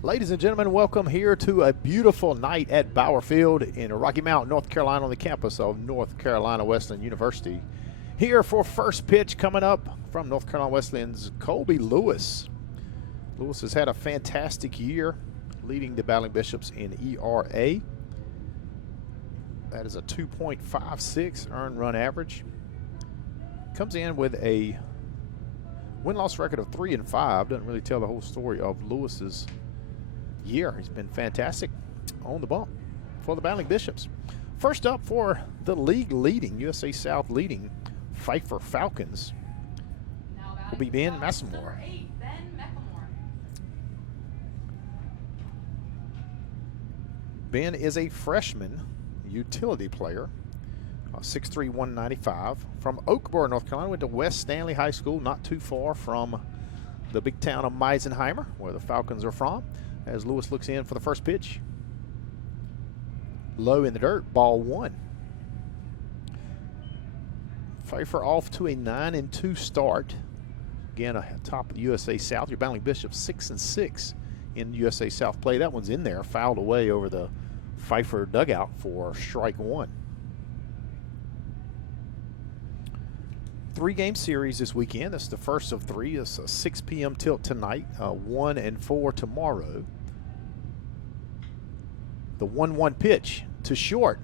Ladies and gentlemen, welcome here to a beautiful night at Bauer Field in Rocky Mount, North Carolina, on the campus of North Carolina Wesleyan University. Here for first pitch coming up from North Carolina Wesleyan's Colby Lewis. Lewis has had a fantastic year, leading the Battling Bishops in ERA. That is a 2.56 earned run average. Comes in with a win-loss record of 3-5. Doesn't really tell the whole story of Lewis's year. He's been fantastic on the bump for the Battling Bishops. First up for the league leading, USA South leading Pfeiffer Falcons will be Ben Massimore. Ben is a freshman utility player, 6'3", 195, from Oakboro, North Carolina. Went to West Stanley High School, not too far from the big town of Meisenheimer, where the Falcons are from. As Lewis looks in for the first pitch. Low in the dirt, ball one. Pfeiffer off to a 9-2 start. Again, atop the USA South. Your Battling Bishops 6-6 in USA South play. That one's in there, fouled away over the Pfeiffer dugout for strike one. 3-game series this weekend. That's the first of three. It's a 6 p.m. tilt tonight, 1 and 4 tomorrow. The 1-1 pitch to short,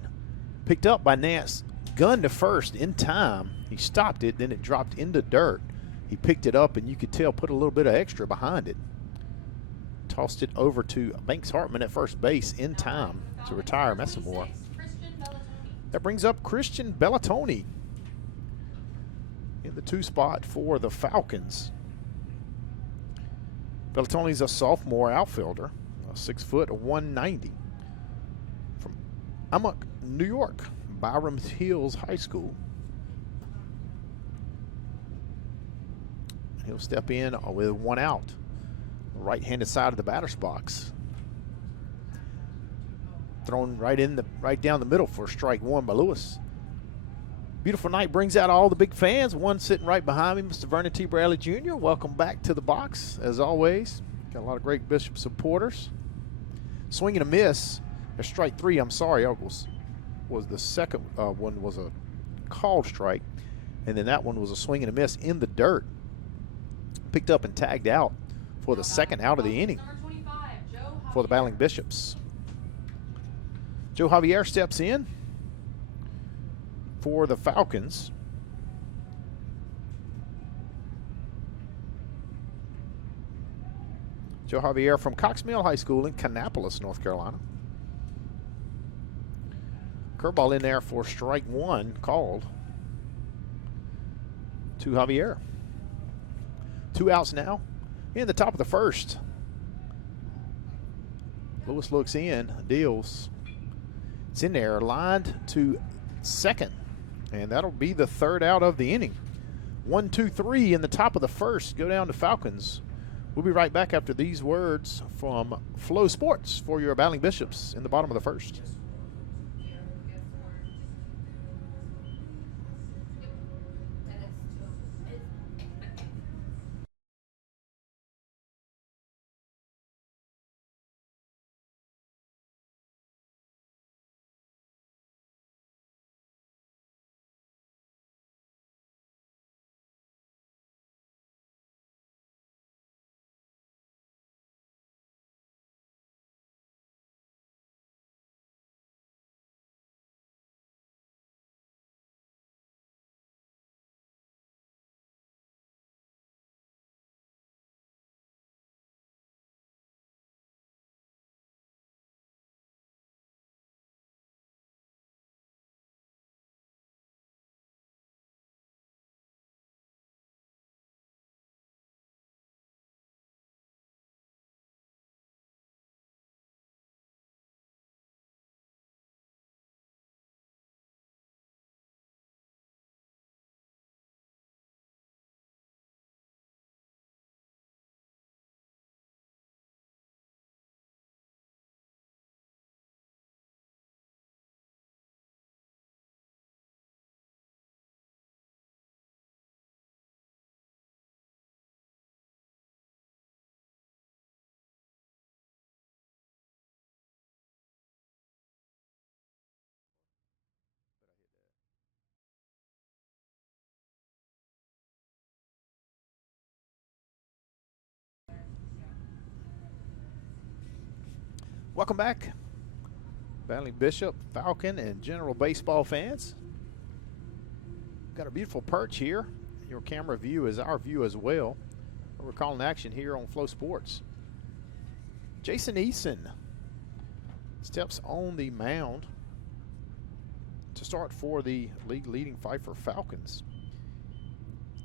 picked up by Nance, gun to first in time. He stopped it, then it dropped into dirt. He picked it up, and you could tell put a little bit of extra behind it. Tossed it over to Banks Hartman at first base in time to retire Massimore. That brings up Christian Bellatoni in the 2 spot for the Falcons. Bellatoni's a sophomore outfielder, 6 foot, 190. From Amok, New York, Byram Hills High School. He'll step in with 1 out. Right-handed side of the batter's box. Thrown right down the middle for strike one by Lewis. Beautiful night brings out all the big fans. One sitting right behind me, Mr. Vernon T. Bradley Jr. Welcome back to the box, as always. Got a lot of great Bishop supporters. Swing and a miss. There's strike three. I'm sorry, was the second one was a called strike, and then that one was a swing and a miss in the dirt. Picked up and tagged out for the second out of the inning for the Battling Bishops. Joe Javier steps in for the Falcons. Joe Javier from Cox Mill High School in Kannapolis, North Carolina. Curveball in there for strike one called to Javier. 2 outs now in the top of the first. Lewis looks in, deals. It's in there, lined to second. And that'll be the 3rd out of the inning. 1, 2, 3 in the top of the first. Go down to Falcons. We'll be right back after these words from Flow Sports for your Battling Bishops in the bottom of the first. Welcome back, Battling Bishop, Falcon, and general baseball fans. Got a beautiful perch here. Your camera view is our view as well. We're calling action here on Flow Sports. Jason Eason steps on the mound to start for the league-leading Pfeiffer Falcons.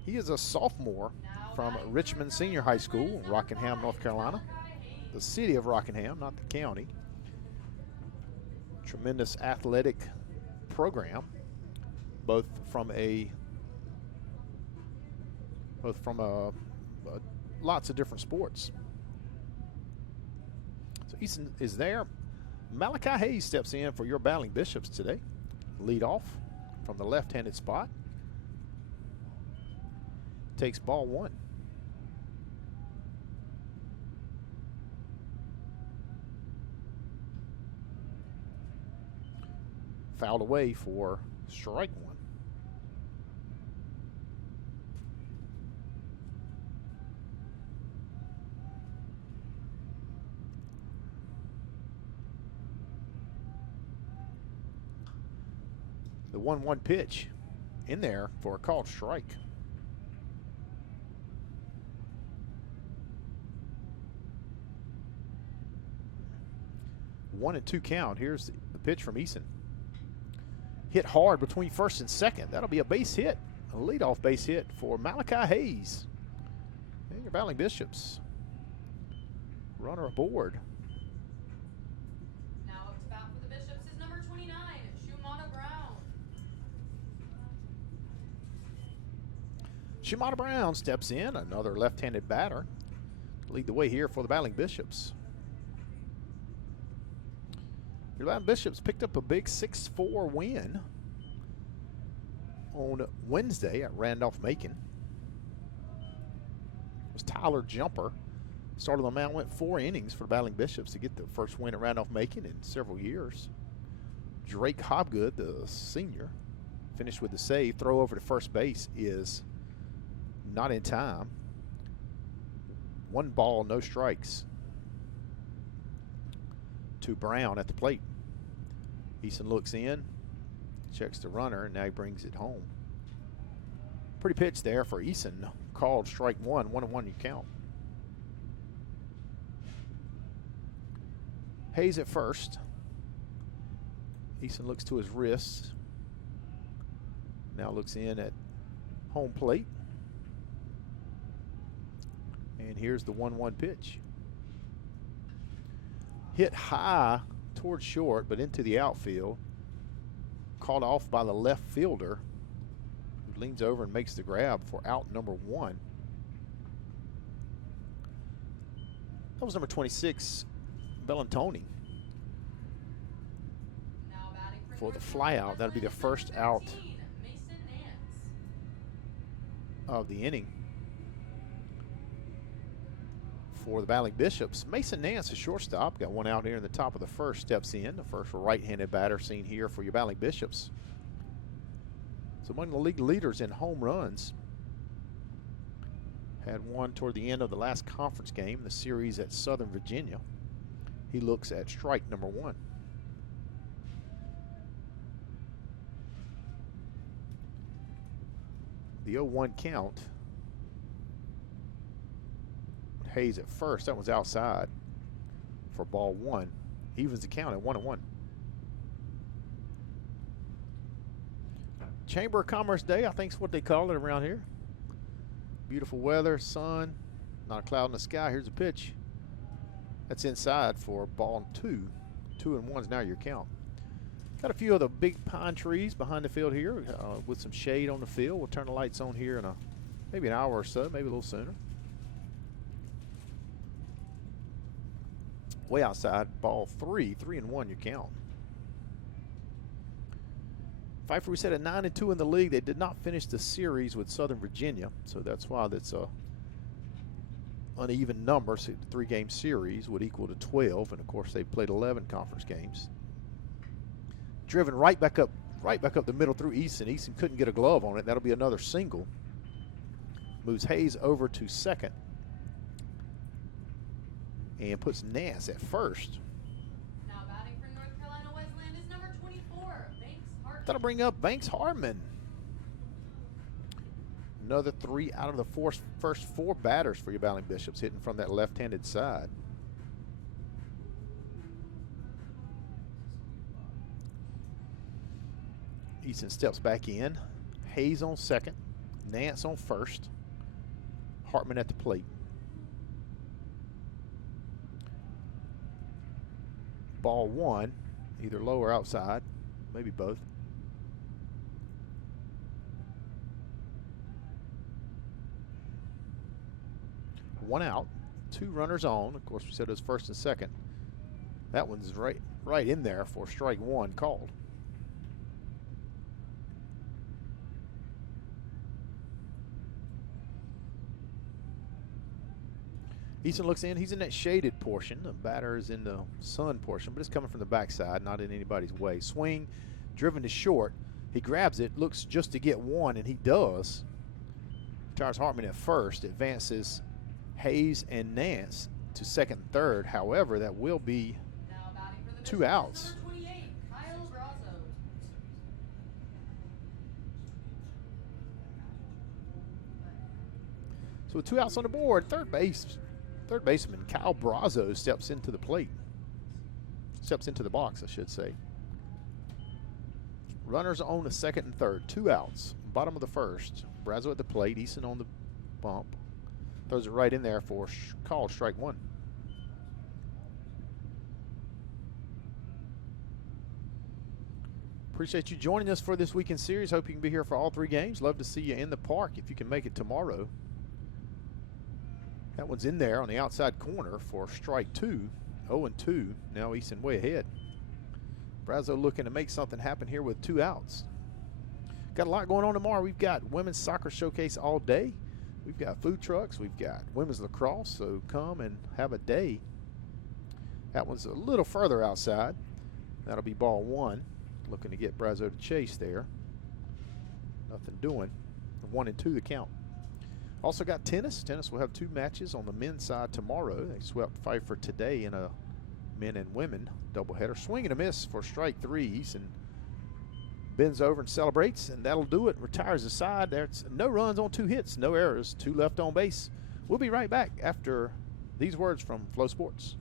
He is a sophomore from Richmond Senior High School, Rockingham, North Carolina. The city of Rockingham, not the county. Tremendous athletic program, both from lots of different sports. So Eason is there. Malachi Hayes steps in for your Battling Bishops today. Lead off from the left-handed spot. Takes ball one. Fouled away for strike one. The 1-1 pitch in there for a called strike. One and two count. Here's the pitch from Eason. Hit hard between first and second. That'll be a base hit, a leadoff base hit for Malachi Hayes. And your Battling Bishops. Runner aboard. Now up to bat for the Bishops is number 29, Shumata Brown. Shumata Brown steps in, another left-handed batter. Lead the way here for the Battling Bishops. Your Battling Bishops picked up a big 6-4 win on Wednesday at Randolph-Macon. It was Tyler Jumper. Started on the mound, went 4 innings for the Battling Bishops to get the first win at Randolph-Macon in several years. Drake Hobgood, the senior, finished with the save. Throw over to first base is not in time. 1 ball, no strikes to Brown at the plate. Eason looks in, checks the runner, and now he brings it home. Pretty pitch there for Eason. Called strike one. 1-1 you count. Hayes at first. Eason looks to his wrists. Now looks in at home plate. And here's the 1-1 pitch. Hit high towards short, but into the outfield. Called off by the left fielder, who leans over and makes the grab for out number 1. That was number 26, Bellantoni. For the flyout. That'll be the first out of the inning for the Battling Bishops. Mason Nance, a shortstop, got one out here in the top of the first, steps in. The first right-handed batter seen here for your Battling Bishops. So among the league leaders in home runs. Had one toward the end of the last conference game, the series at Southern Virginia. He looks at strike number 1. The 0-1 count. Hayes at first. That was outside for ball 1. Evens the count at 1-1. Chamber of Commerce Day, I think is what they call it around here. Beautiful weather, sun, not a cloud in the sky. Here's a pitch. That's inside for ball 2. 2-1 is now your count. Got a few of the big pine trees behind the field here with some shade on the field. We'll turn the lights on here in maybe an hour or so, maybe a little sooner. Way outside, ball 3. 3-1 your count. Pfeiffer, we said at 9-2 in the league. They did not finish the series with Southern Virginia, so that's why that's a uneven number. So the 3-game series would equal to 12, and of course they played 11 conference games. Driven right back up the middle through Eason. Eason couldn't get a glove on it. That'll be another single. Moves Hayes over to second. And puts Nance at first. That'll bring up Banks Harmon. Another 3 out of the first 4 batters for your Battling Bishops hitting from that left-handed side. Easton steps back in. Hayes on second. Nance on first. Hartman at the plate. Ball 1, either low or outside, maybe both. One out, 2 runners on. Of course, we said it was first and second. That one's right in there for strike 1 called. Easton looks in. He's in that shaded portion. The batter is in the sun portion, but it's coming from the backside, not in anybody's way. Swing, driven to short. He grabs it, looks just to get one, and he does. Retires Hartman at first, advances Hayes and Nance to second and third. However, that will be 2 outs. So with 2 outs on the board, third baseman Kyle Brazo steps into the plate. Steps into the box, I should say. Runners on the second and third, 2 outs. Bottom of the first. Brazo at the plate, Easton on the bump. Throws it right in there for called strike 1. Appreciate you joining us for this weekend series. Hope you can be here for all 3 games. Love to see you in the park if you can make it tomorrow. That one's in there on the outside corner for strike 2. 0-2. Now Easton way ahead. Brazo looking to make something happen here with 2 outs. Got a lot going on tomorrow. We've got women's soccer showcase all day. We've got food trucks. We've got women's lacrosse. So come and have a day. That one's a little further outside. That'll be ball 1. Looking to get Brazo to chase there. Nothing doing. 1-2 the count. Also got tennis. Tennis will have 2 matches on the men's side tomorrow. They swept Pfeiffer today in a men and women doubleheader. Swing and a miss for strike 3. Easton bends over and celebrates, and that'll do it. Retires the side. There's no runs on 2 hits, no errors, 2 left on base. We'll be right back after these words from Flow Sports.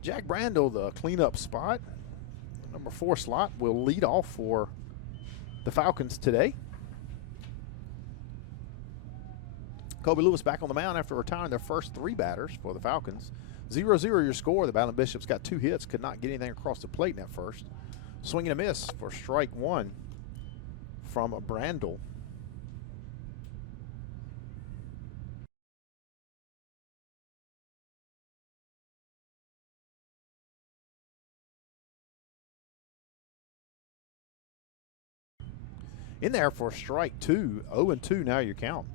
Jack Brandel, the cleanup spot, number 4 slot, will lead off for the Falcons today. Kobe Lewis back on the mound after retiring their first 3 batters for the Falcons. 0-0 your score. The Battling Bishops got 2 hits, could not get anything across the plate in that first. Swing and a miss for strike 1 from Brandel. In there for strike 2. 0-2 now your count.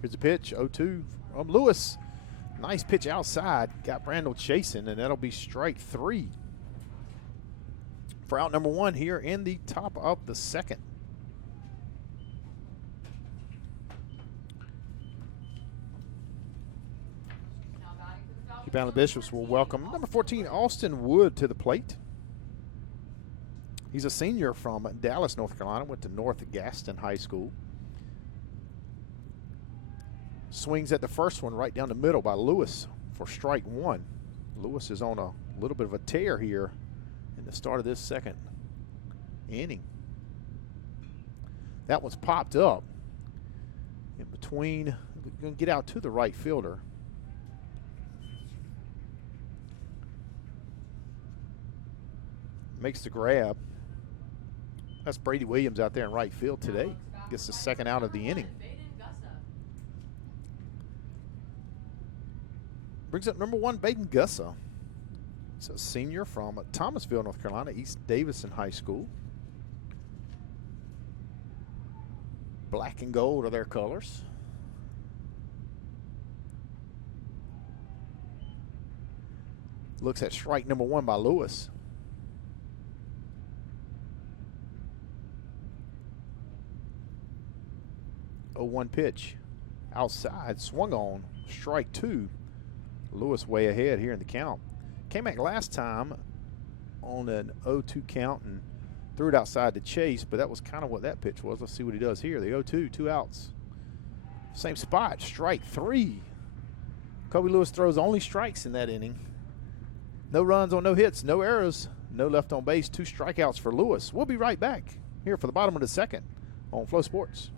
Here's the pitch. 0-2 from Lewis. Nice pitch outside. Got Brandel chasing, and that'll be strike 3 for out number 1 here in the top of the second. Your Bishops will welcome number 14, Austin Wood, to the plate. He's a senior from Dallas, North Carolina, went to North Gaston High School. Swings at the first one right down the middle by Lewis for strike 1. Lewis is on a little bit of a tear here in the start of this second inning. That one's popped up in between. Going to get out to the right fielder. Makes the grab. That's Brady Williams out there in right field today. Gets the second out of the inning. Brings up number 1, Baden Gussa. He's a senior from Thomasville, North Carolina, East Davison High School. Black and gold are their colors. Looks at strike number 1 by Lewis. 0-1 pitch. Outside, swung on, strike 2. Lewis way ahead here in the count. Came back last time on an 0-2 count and threw it outside to chase, but that was kind of what that pitch was. Let's see what he does here. The 0-2, 2 outs. Same spot, strike 3. Kobe Lewis throws only strikes in that inning. No runs on no hits, no errors, no left on base, 2 strikeouts for Lewis. We'll be right back here for the bottom of the second on Flow Sports.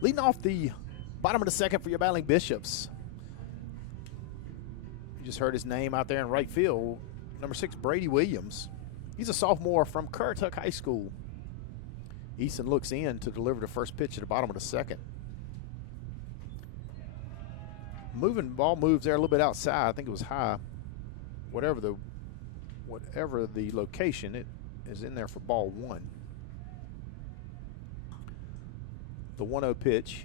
Leading off the bottom of the second for your battling Bishops. You just heard his name out there in right field. Number 6, Brady Williams. He's a sophomore from Currituck High School. Easton looks in to deliver the first pitch at the bottom of the second. Moving ball moves there a little bit outside. I think it was high. Whatever the location, it is in there for ball 1. The 1-0 pitch.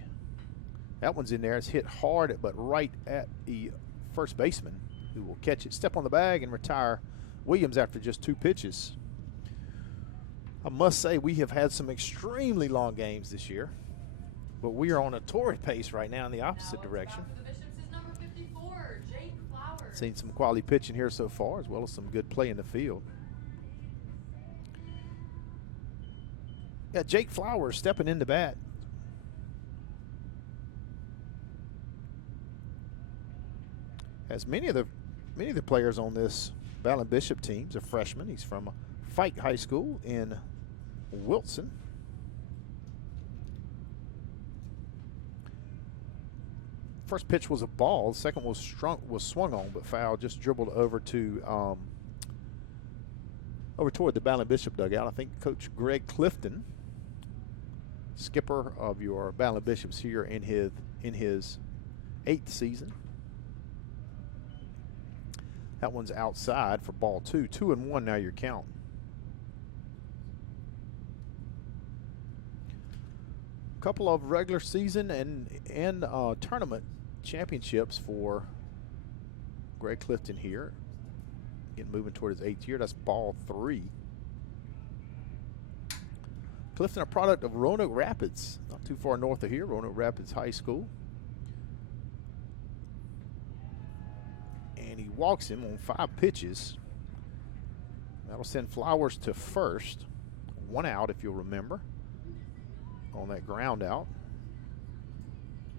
That one's in there. It's hit hard, but right at the first baseman, who will catch it, step on the bag, and retire Williams after just 2 pitches. I must say we have had some extremely long games this year, but we are on a torrid pace right now in the opposite direction. Seen some quality pitching here so far, as well as some good play in the field. Yeah, Jake Flowers stepping into bat. As many of the players on this Ballin Bishop teams are freshmen. He's from Fike High School in Wilson. First pitch was a ball. The second was swung on but foul. Just dribbled over to Over toward the Ballin Bishop dugout, I think Coach Greg Clifton, skipper of your Ballin Bishops here in his 8th season. That one's outside for ball 2. 2-1 now your count. Couple of regular season and tournament championships for Greg Clifton here. Getting moving toward his 8th year. That's ball 3. Clifton, a product of Roanoke Rapids, not too far north of here, Roanoke Rapids High School. And he walks him on 5 pitches. That'll send Flowers to first. 1 out, if you'll remember, on that ground out.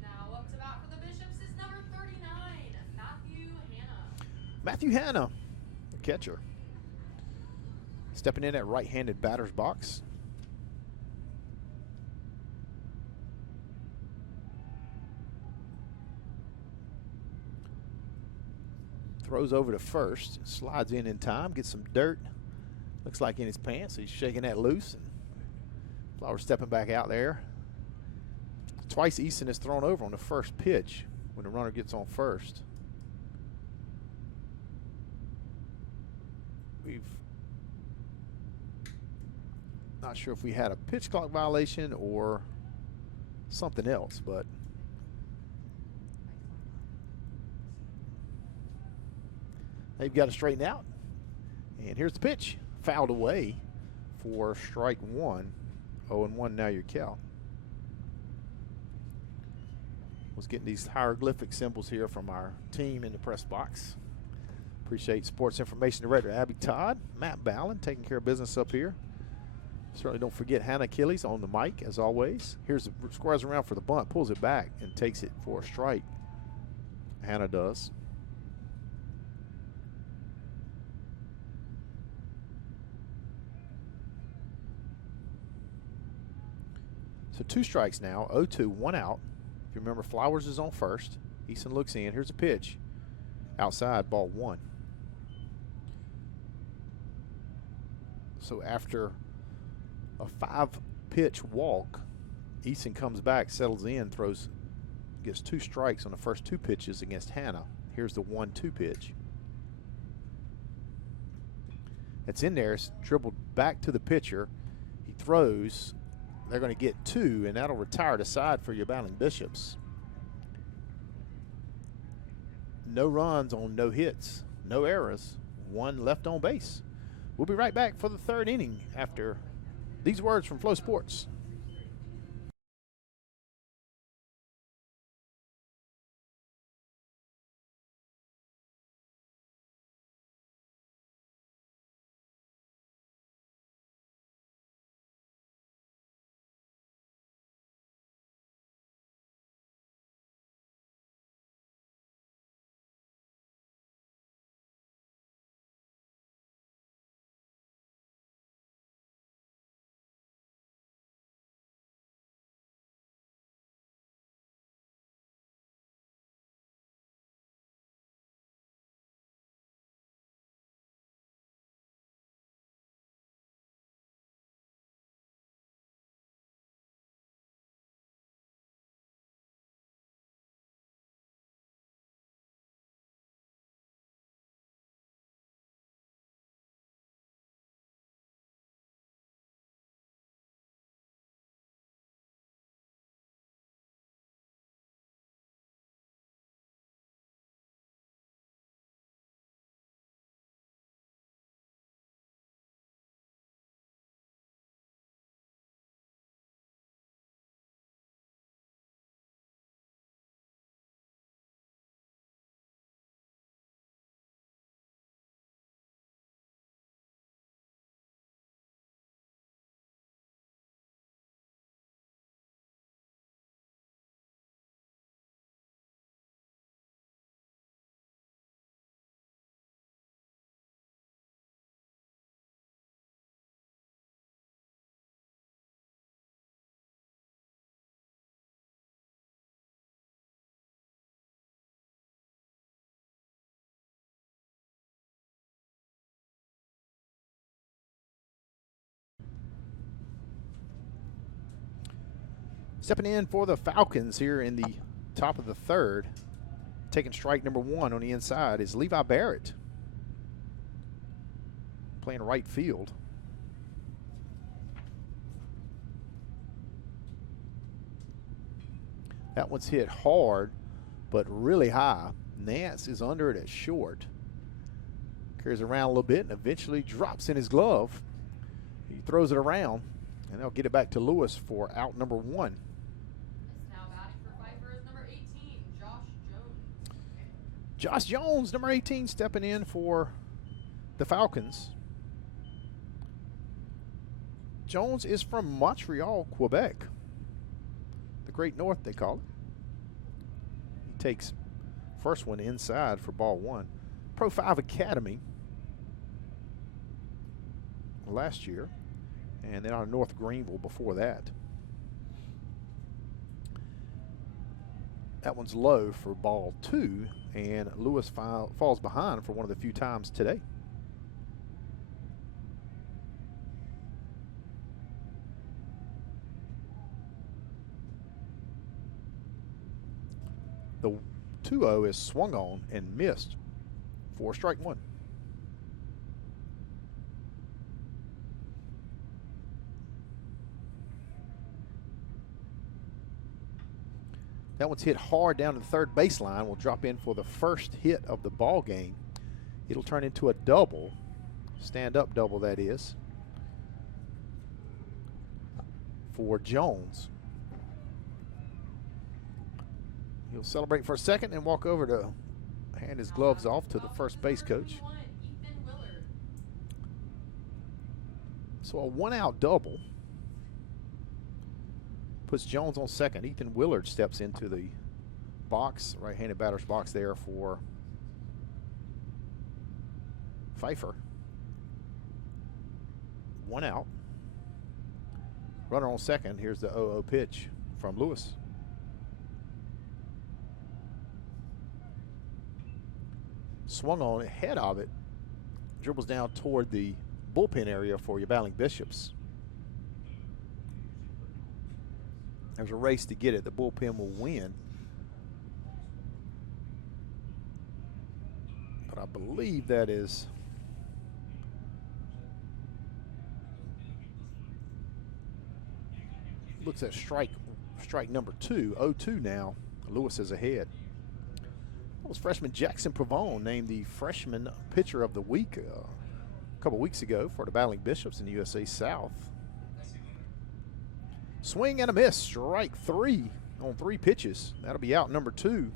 Now up to bat for the Bishops is number 39, Matthew Hanna. Matthew Hanna, the catcher, stepping in at right-handed batter's box. Throws over to first, slides in time, gets some dirt. Looks like in his pants. He's shaking that loose. And Flowers stepping back out there. Twice Easton has thrown over on the first pitch when the runner gets on first. We've not sure if we had a pitch clock violation or something else, but they've got to straighten out. And here's the pitch. Fouled away for strike 1. 0-1 now your count. Was getting these hieroglyphic symbols here from our team in the press box. Appreciate Sports Information Director Abby Todd, Matt Ballin taking care of business up here. Certainly don't forget Hannah Achilles on the mic as always. Here's the squares around for the bunt, pulls it back and takes it for a strike. Hannah does. So 2 strikes now, 0-2, 1 out. If you remember, Flowers is on first. Easton looks in. Here's a pitch. Outside, ball 1. So after a 5-pitch walk, Easton comes back, settles in, gets 2 strikes on the first 2 pitches against Hannah. Here's the 1-2 pitch. It's in there. It's dribbled back to the pitcher. He throws. They're going to get 2, and that'll retire the side for your Ballin Bishops. No runs on no hits, no errors, 1 left on base. We'll be right back for the 3rd inning after these words from Flow Sports. Stepping in for the Falcons here in the top of the third, taking strike number 1 on the inside is Levi Barrett, playing right field. That one's hit hard, but really high. Nance is under it at short. Carries around a little bit and eventually drops in his glove. He throws it around, and they'll get it back to Lewis for out number 1. Now batting for Pfeiffer is number 18, Josh Jones. Josh Jones, number 18, stepping in for the Falcons. Jones is from Montreal, Quebec. The Great North, they call it. He takes first one inside for ball 1. Pro 5 Academy last year, and then on North Greenville before that. That one's low for ball 2, and Lewis falls behind for one of the few times today. The 2-0 is swung on and missed for strike 1. That one's hit hard down to the third baseline. Will drop in for the first hit of the ball game. It'll turn into a double, stand-up double that is, for Jones. He'll celebrate for a second and walk over to hand his gloves off to the first base coach. So a 1-out double puts Jones on second. Ethan Willard steps into the box, right-handed batter's box there for Pfeiffer. 1 out. Runner on second. Here's the 0-0 pitch from Lewis. Swung on ahead of it. Dribbles down toward the bullpen area for your battling Bishops. There's a race to get it. The bullpen will win. But I believe that is looks at strike number 2. 0-2 now. Lewis is ahead. That was freshman Jackson Pavone named the freshman pitcher of the week a couple weeks ago for the battling Bishops in the USA South. Swing and a miss, strike 3 on 3 pitches. That'll be out number 2.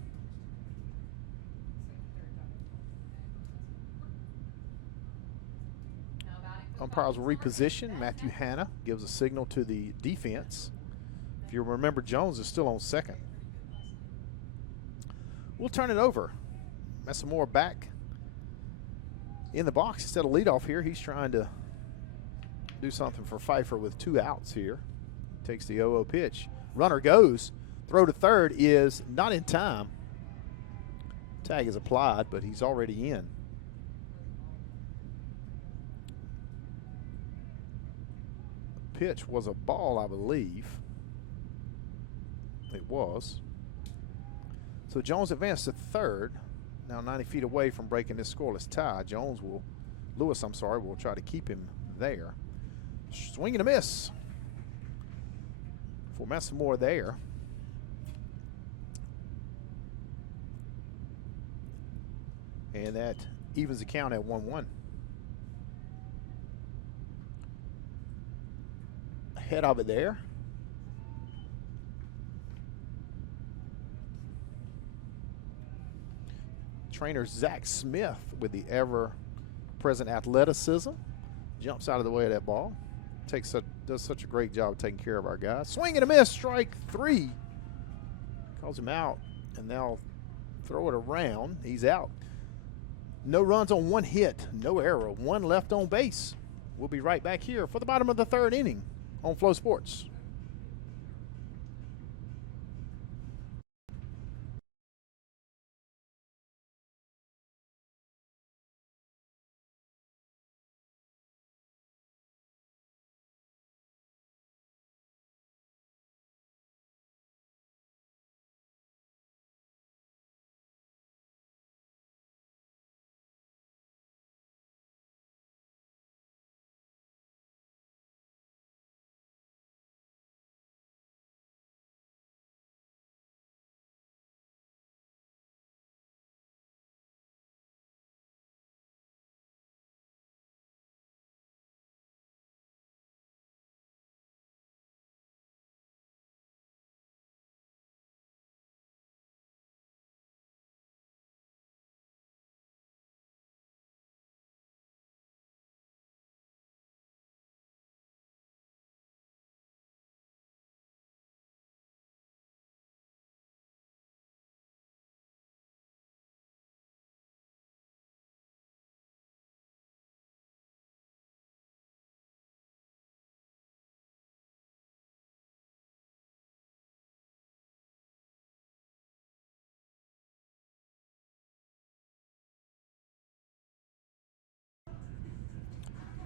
Umpires will reposition. Matthew Hanna gives a signal to the defense. If you remember, Jones is still on second. We'll turn it over. Messamore back in the box instead of leadoff here. He's trying to do something for Pfeiffer with 2 outs here. Takes the 0-0 pitch. Runner goes. Throw to third is not in time. Tag is applied, but he's already in. The pitch was a ball, I believe. It was. So Jones advanced to third. Now 90 feet away from breaking this scoreless tie. Lewis will try to keep him there. Swing and a miss for Messamore there. And that evens the count at 1-1. Ahead of it there. Trainer Zach Smith with the ever-present athleticism. Jumps out of the way of that ball. Does such a great job of taking care of our guys. Swing and a miss, strike 3. Calls him out, and they'll throw it around. He's out. No runs on 1 hit, no error, 1 left on base. We'll be right back here for the bottom of the 3rd inning on Flow Sports.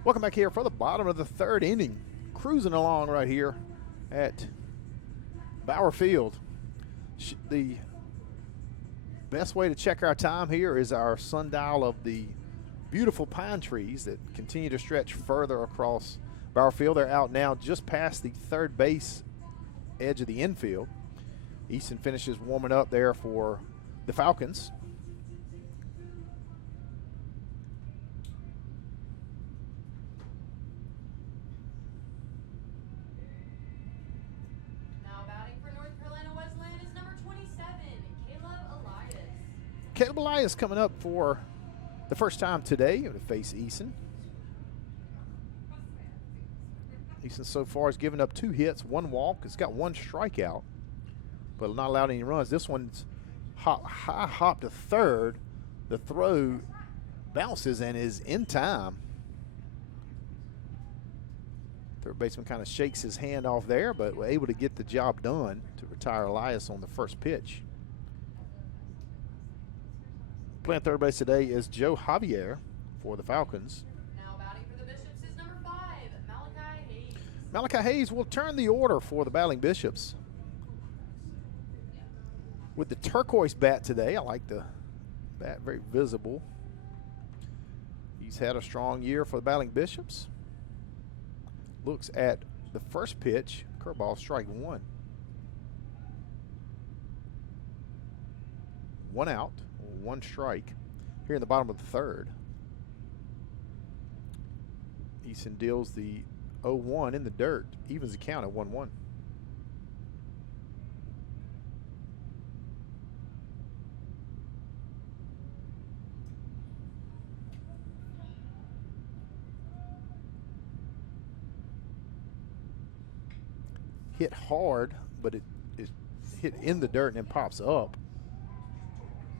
Welcome back here for the bottom of the third inning. Cruising along right here at Bauer Field. The best way to check our time here is our sundial of the beautiful pine trees that continue to stretch further across Bauer Field. They're out now just past the third base edge of the infield. Easton finishes warming up there for the Falcons. Now batting for North Carolina Wesleyan is number 27, Caleb Elias. Caleb Elias coming up for the first time today to face Easton. Easton so far has given up 2 hits, 1 walk. It's got 1 strikeout, but not allowed any runs. This one's high hop to third. The throw bounces and is in time. Third baseman kind of shakes his hand off there, but we're able to get the job done to retire Elias on the first pitch. Playing third base today is Joe Javier for the Falcons. Now batting for the Bishops is number 5, Malachi Hayes. Malachi Hayes will turn the order for the battling Bishops. With the turquoise bat today, I like the bat, very visible. He's had a strong year for the battling Bishops. Looks at the first pitch, curveball, strike 1. 1 out, 1 strike here in the bottom of the third. Easton deals the 0-1 in the dirt, evens the count at 1-1. Hit hard, but it hit in the dirt and then pops up.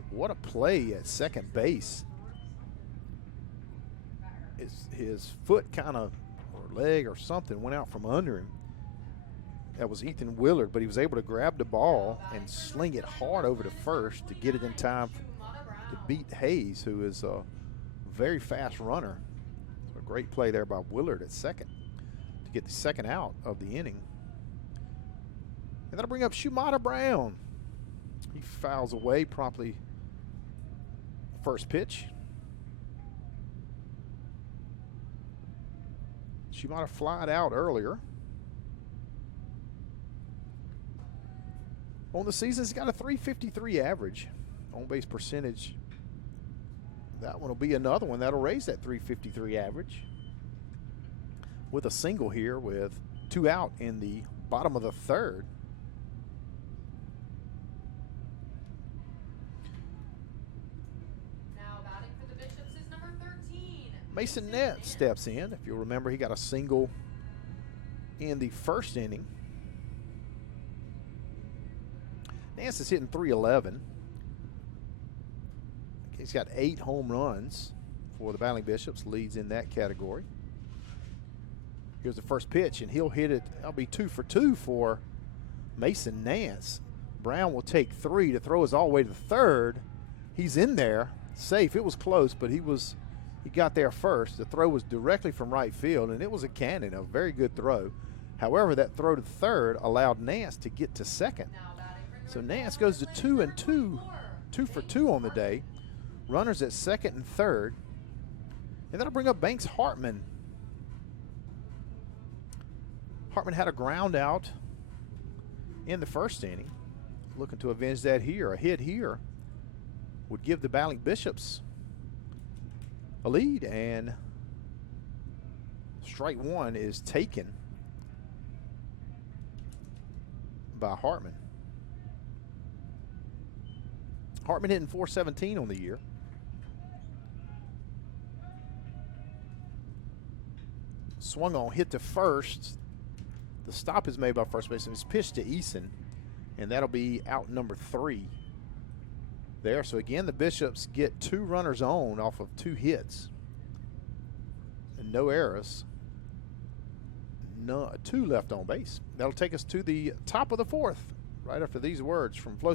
What a play at second base. His foot kind of, or leg or something, went out from under him. That was Ethan Willard, but he was able to grab the ball and sling it hard over to first to get it in time to beat Hayes, who is a very fast runner. So a great play there by Willard at second to get the second out of the inning. And that'll bring up Shumata Brown. He fouls away promptly. First pitch. Shumata flied out earlier. On the season, he's got a .353 average. On base percentage, that one will be another one that'll raise that .353 average. With a single here with 2 out in the bottom of the third. Mason Nett steps in. If you'll remember, he got a single in the first inning. Nance is hitting .311. He's got 8 home runs for the Battling Bishops, leads in that category. Here's the first pitch, and he'll hit it. That'll be 2 for 2 for Mason Nance. Brown will take 3 to throw us all the way to the third. He's in there, safe. It was close, but he got there first. The throw was directly from right field, and it was a cannon, a very good throw. However, that throw to third allowed Nance to get to second. So Nance goes to 2 and 2, 2 for 2 on the day. Runners at second and third. And that'll bring up Banks Hartman. Hartman had a ground out in the first inning. Looking to avenge that here. A hit here would give the Battling Bishops a lead, and strike 1 is taken by Hartman. Hartman hitting .417 on the year. Swung on, hit to first. The stop is made by first baseman. It's pitched to Eason, and that'll be out number 3 there. So again, the Bishops get 2 runners on off of 2 hits and no errors. 2 left on base. That'll take us to the top of the 4th right after these words from Flow.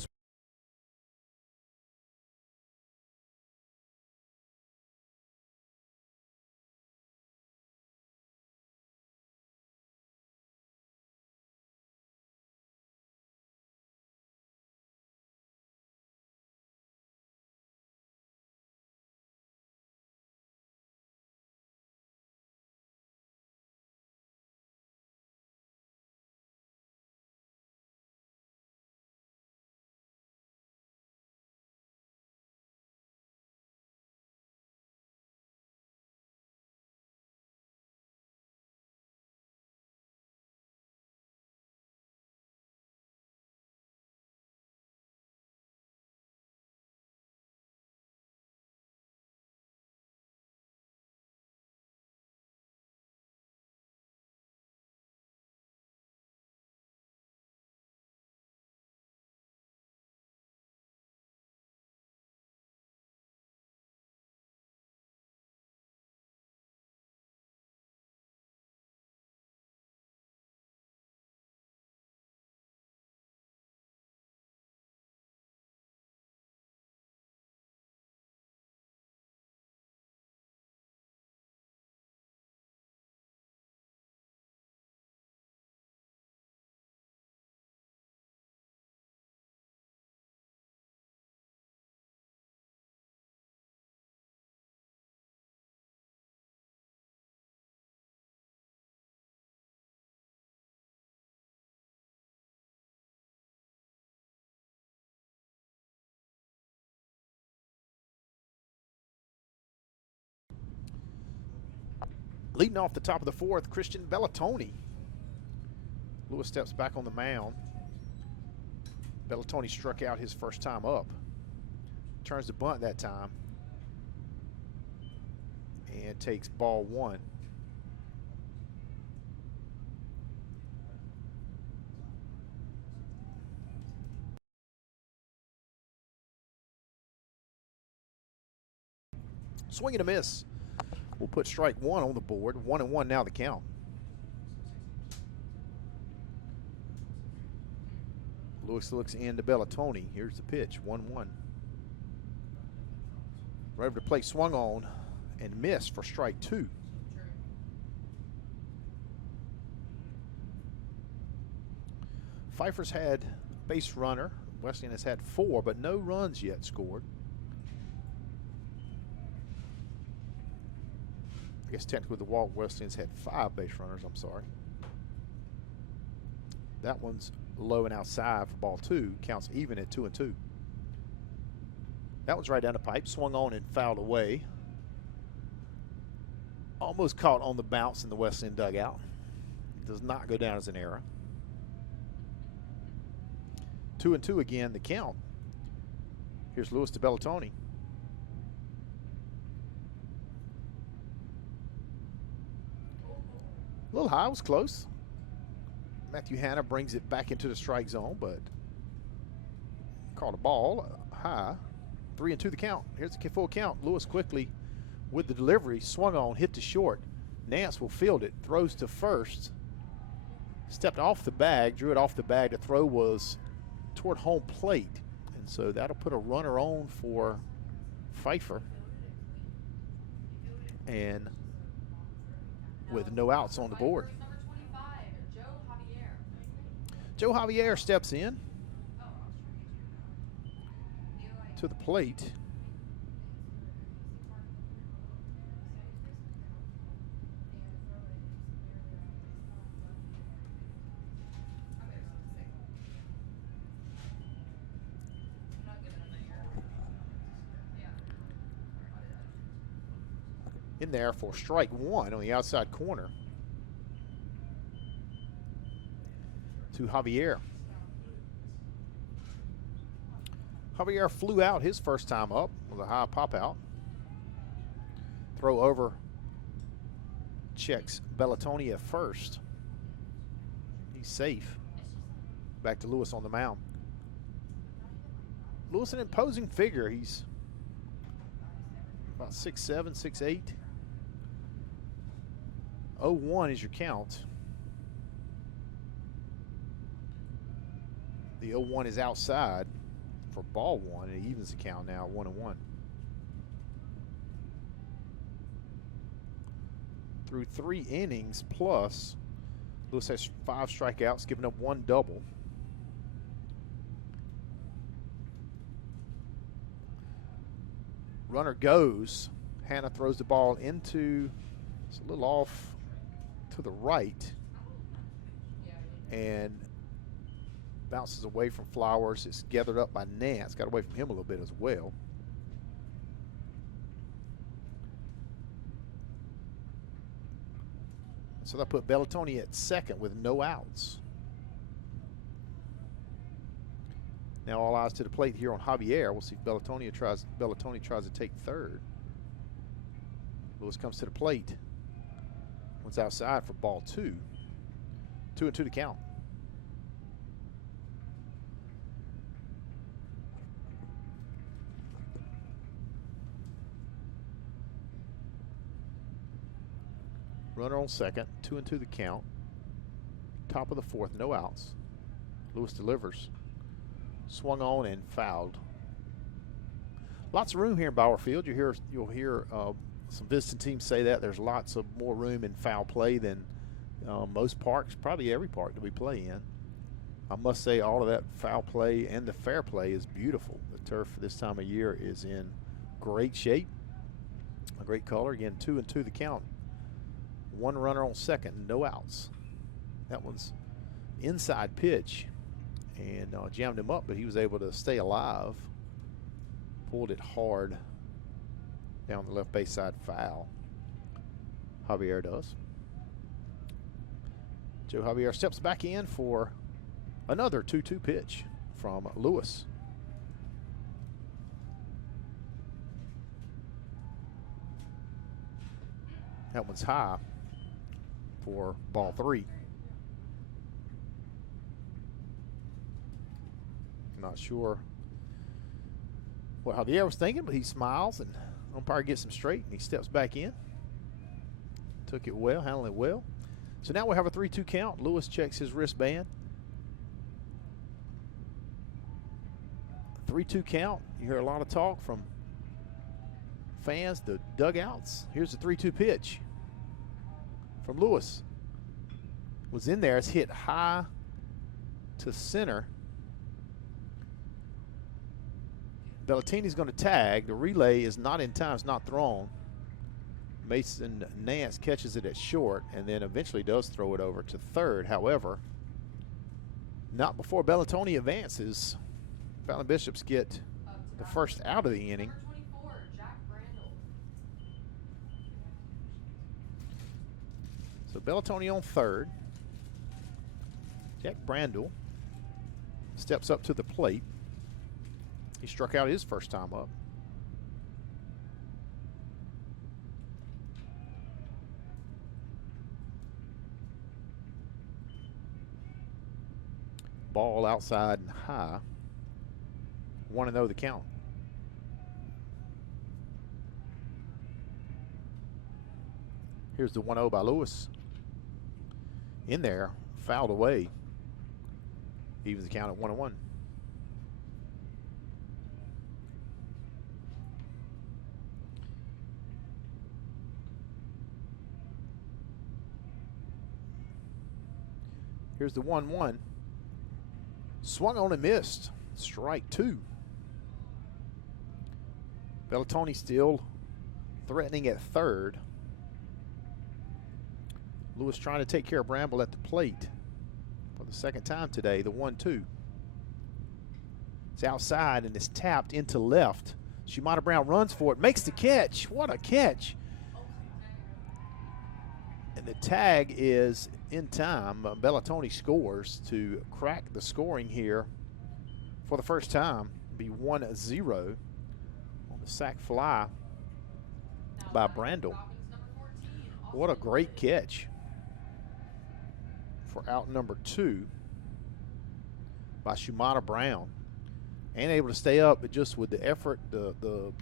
Leading off the top of the fourth, Christian Bellatoni. Lewis steps back on the mound. Bellatoni struck out his first time up. Turns the bunt that time. And takes ball one. Swing and a miss. We'll put strike one on the board. 1-1 now the count. Lewis looks into Bellatoni. Here's the pitch, 1-1. Right over the plate, swung on and missed for strike two. Pfeiffer's had base runner. Wesleyan has had 4, but no runs yet scored. I guess technically the Wesleyan's had 5 base runners, I'm sorry. That one's low and outside for ball 2. Counts even at 2-2. That one's right down the pipe, swung on and fouled away. Almost caught on the bounce in the Wesleyan dugout. Does not go down as an error. 2-2 again, the count. Here's Lewis to Bellatoni. A little high, was close. Matthew Hanna brings it back into the strike zone, but called a ball high. 3-2 the count. Here's the full count. Lewis quickly with the delivery, swung on, hit to short. Nance will field it, throws to first. Stepped off the bag, drew it off the bag. The throw was toward home plate, and so that'll put a runner on for Pfeiffer. And with no outs on the board. Number 25, Joe Javier steps in to the plate. In there for strike one on the outside corner to Javier. Javier flew out his first time up with a high pop out. Throw over, checks Bellatoni at first. He's safe. Back to Lewis on the mound. Lewis, an imposing figure. He's about 6'7", 6'8". 0-1 is your count. The 0-1 is outside for ball one, and it evens the count now, 1-1. Through 3 innings plus, Lewis has 5 strikeouts, giving up 1 double. Runner goes. Hanna throws the ball into, it's a little off to the right, and bounces away from Flowers. It's gathered up by Nance. Got away from him a little bit as well. So that put Bellatoni at second with no outs. Now all eyes to the plate here on Javier. We'll see if Bellatoni tries to take third. Lewis comes to the plate. One's outside for ball 2. 2-2 to count. Runner on second. 2-2 the count. Top of the fourth, no outs. Lewis delivers. Swung on and fouled. Lots of room here in Bauer Field. You'll hear some visiting teams say that there's lots of more room in foul play than most parks, probably every park that we play in. I must say all of that foul play and the fair play is beautiful. The turf this time of year is in great shape, a great color. Again, 2-2 the count. 1 runner on second, no outs. That one's inside pitch and jammed him up, but he was able to stay alive. Pulled it hard down the left base side, foul. Javier does. Joe Javier steps back in for another 2-2 pitch from Lewis. That one's high for ball 3. Not sure what Javier was thinking, but he smiles and umpire gets him straight and he steps back in. Took it well, handled it well. So now we have a 3-2 count. Lewis checks his wristband. 3-2 count. You hear a lot of talk from fans, the dugouts. Here's the 3-2 pitch from Lewis. Was in there. It's hit high to center. Bellatini's going to tag. The relay is not in time. It's not thrown. Mason Nance catches it at short and then eventually does throw it over to third. However, not before Bellatoni advances. Fallon Bishops get the first out of the inning. So Bellatoni on third. Jack Brandel steps up to the plate. He struck out his first time up. Ball outside and high. 1-0 the count. Here's the 1-0 by Lewis. In there, fouled away. Evens the count at 1-1. Here's the 1-1. Swung on and missed. Strike 2. Bellatoni still threatening at third. Lewis trying to take care of Bramble at the plate for the second time today. The 1-2. It's outside and it's tapped into left. Shumata Brown runs for it, makes the catch. What a catch. And the tag is in time. Bellatoni scores to crack the scoring here for the first time. Be 1-0 on the sac fly by Brandel. What a great catch for out number 2 by Shumata Brown. And able to stay up, but just with the effort, the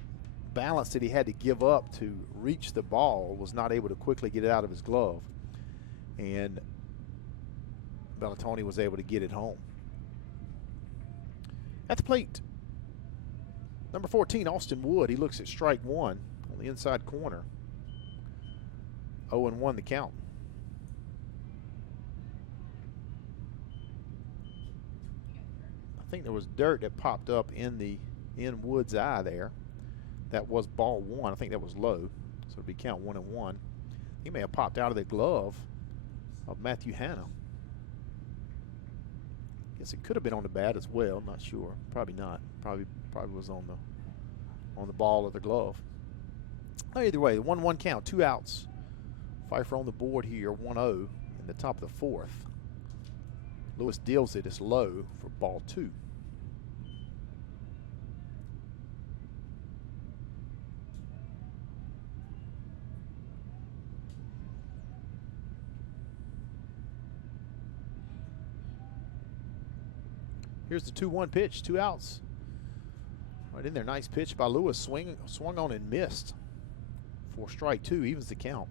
balance that he had to give up to reach the ball, was not able to quickly get it out of his glove. And Bellatoni was able to get it home. At the plate, number 14, Austin Wood. He looks at strike 1 on the inside corner. 0-1 the count. I think there was dirt that popped up in Wood's eye there. That was ball 1. I think that was low. So it'd be count 1-1. He may have popped out of the glove of Matthew Hanna. Guess it could have been on the bat as well. Not sure. Probably not. Probably was on the ball or the glove. Either way, the 1-1 count. 2 outs. Pfeiffer on the board here. 1-0 in the top of the 4th. Lewis deals it. It's low for ball 2. Here's the 2-1 pitch, 2 outs. Right in there, nice pitch by Lewis. Swung on and missed for strike 2, evens the count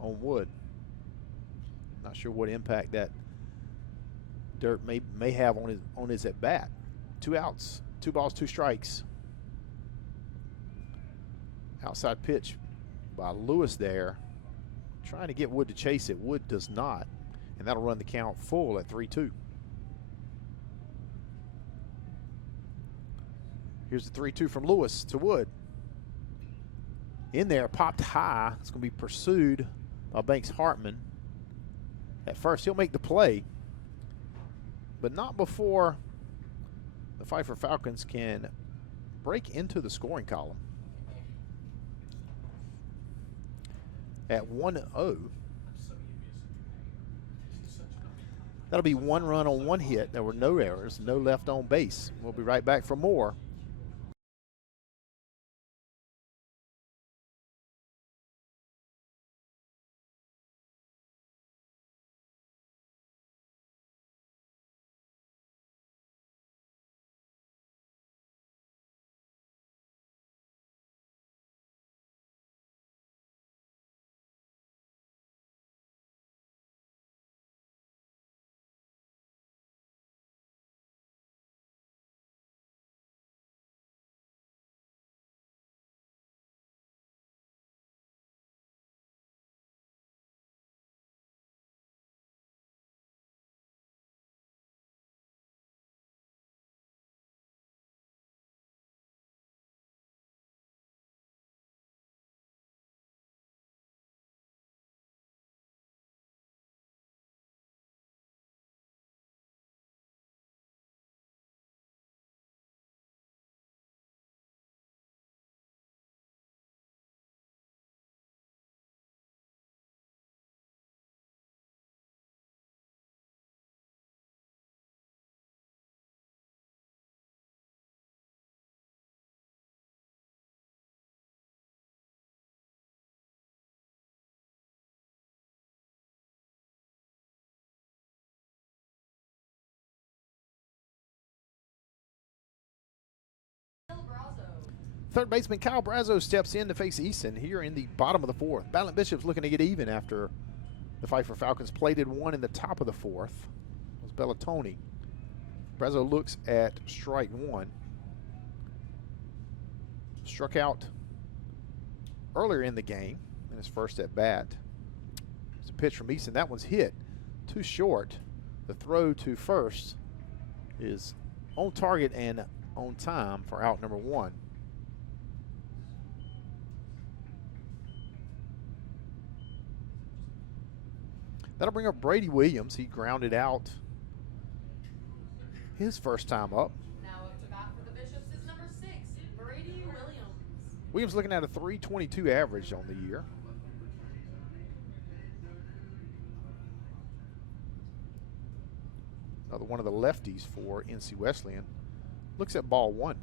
on Wood. Not sure what impact that dirt may have on his at bat. 2 outs, 2 balls, 2 strikes. Outside pitch by Lewis there, trying to get Wood to chase it. Wood does not, and that'll run the count full at 3-2. Here's the 3-2 from Lewis to Wood. In there, popped high. It's going to be pursued by Banks Hartman. At first, he'll make the play, but not before the Pfeiffer Falcons can break into the scoring column. at 1-0. That'll be 1 run on 1 hit. There were no errors, no left on base. We'll be right back for more. Third baseman Kyle Brazo steps in to face Easton here in the bottom of the 4th. Battling Bishop's looking to get even after the Pfeiffer Falcons plated 1 in the top of the 4th. It was Bellatoni. Brazo looks at strike 1. Struck out earlier in the game in his first at bat. It's a pitch from Easton. That one's hit too short. The throw to first is on target and on time for out number 1. That'll bring up Brady Williams. He grounded out his first time up. Now up to bat for the Bishops is number 6, Brady Williams. Williams looking at a .322 average on the year. Another one of the lefties for NC Wesleyan. Looks at ball 1.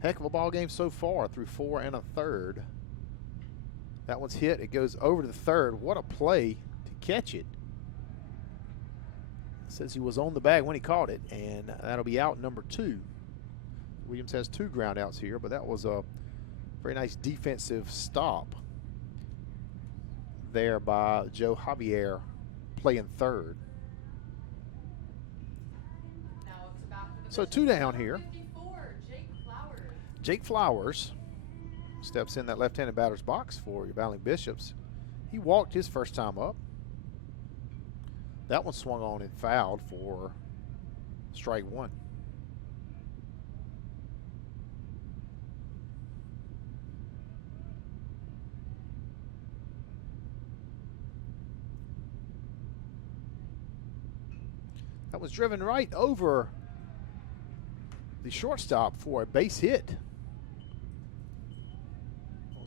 Heck of a ball game so far through 4 1/3. That one's hit. It goes over to the 3rd. What a play to catch it. Says he was on the bag when he caught it, and that'll be out number 2. Williams has 2 ground outs here, but that was a very nice defensive stop there by Joe Javier playing 3rd. Now up to bat for the So Bishops 2 is down number here. 54, Jake Flowers. Jake Flowers steps in that left-handed batter's box for your Battling Bishops. He walked his first time up. That one swung on and fouled for strike 1. That was driven right over the shortstop for a base hit.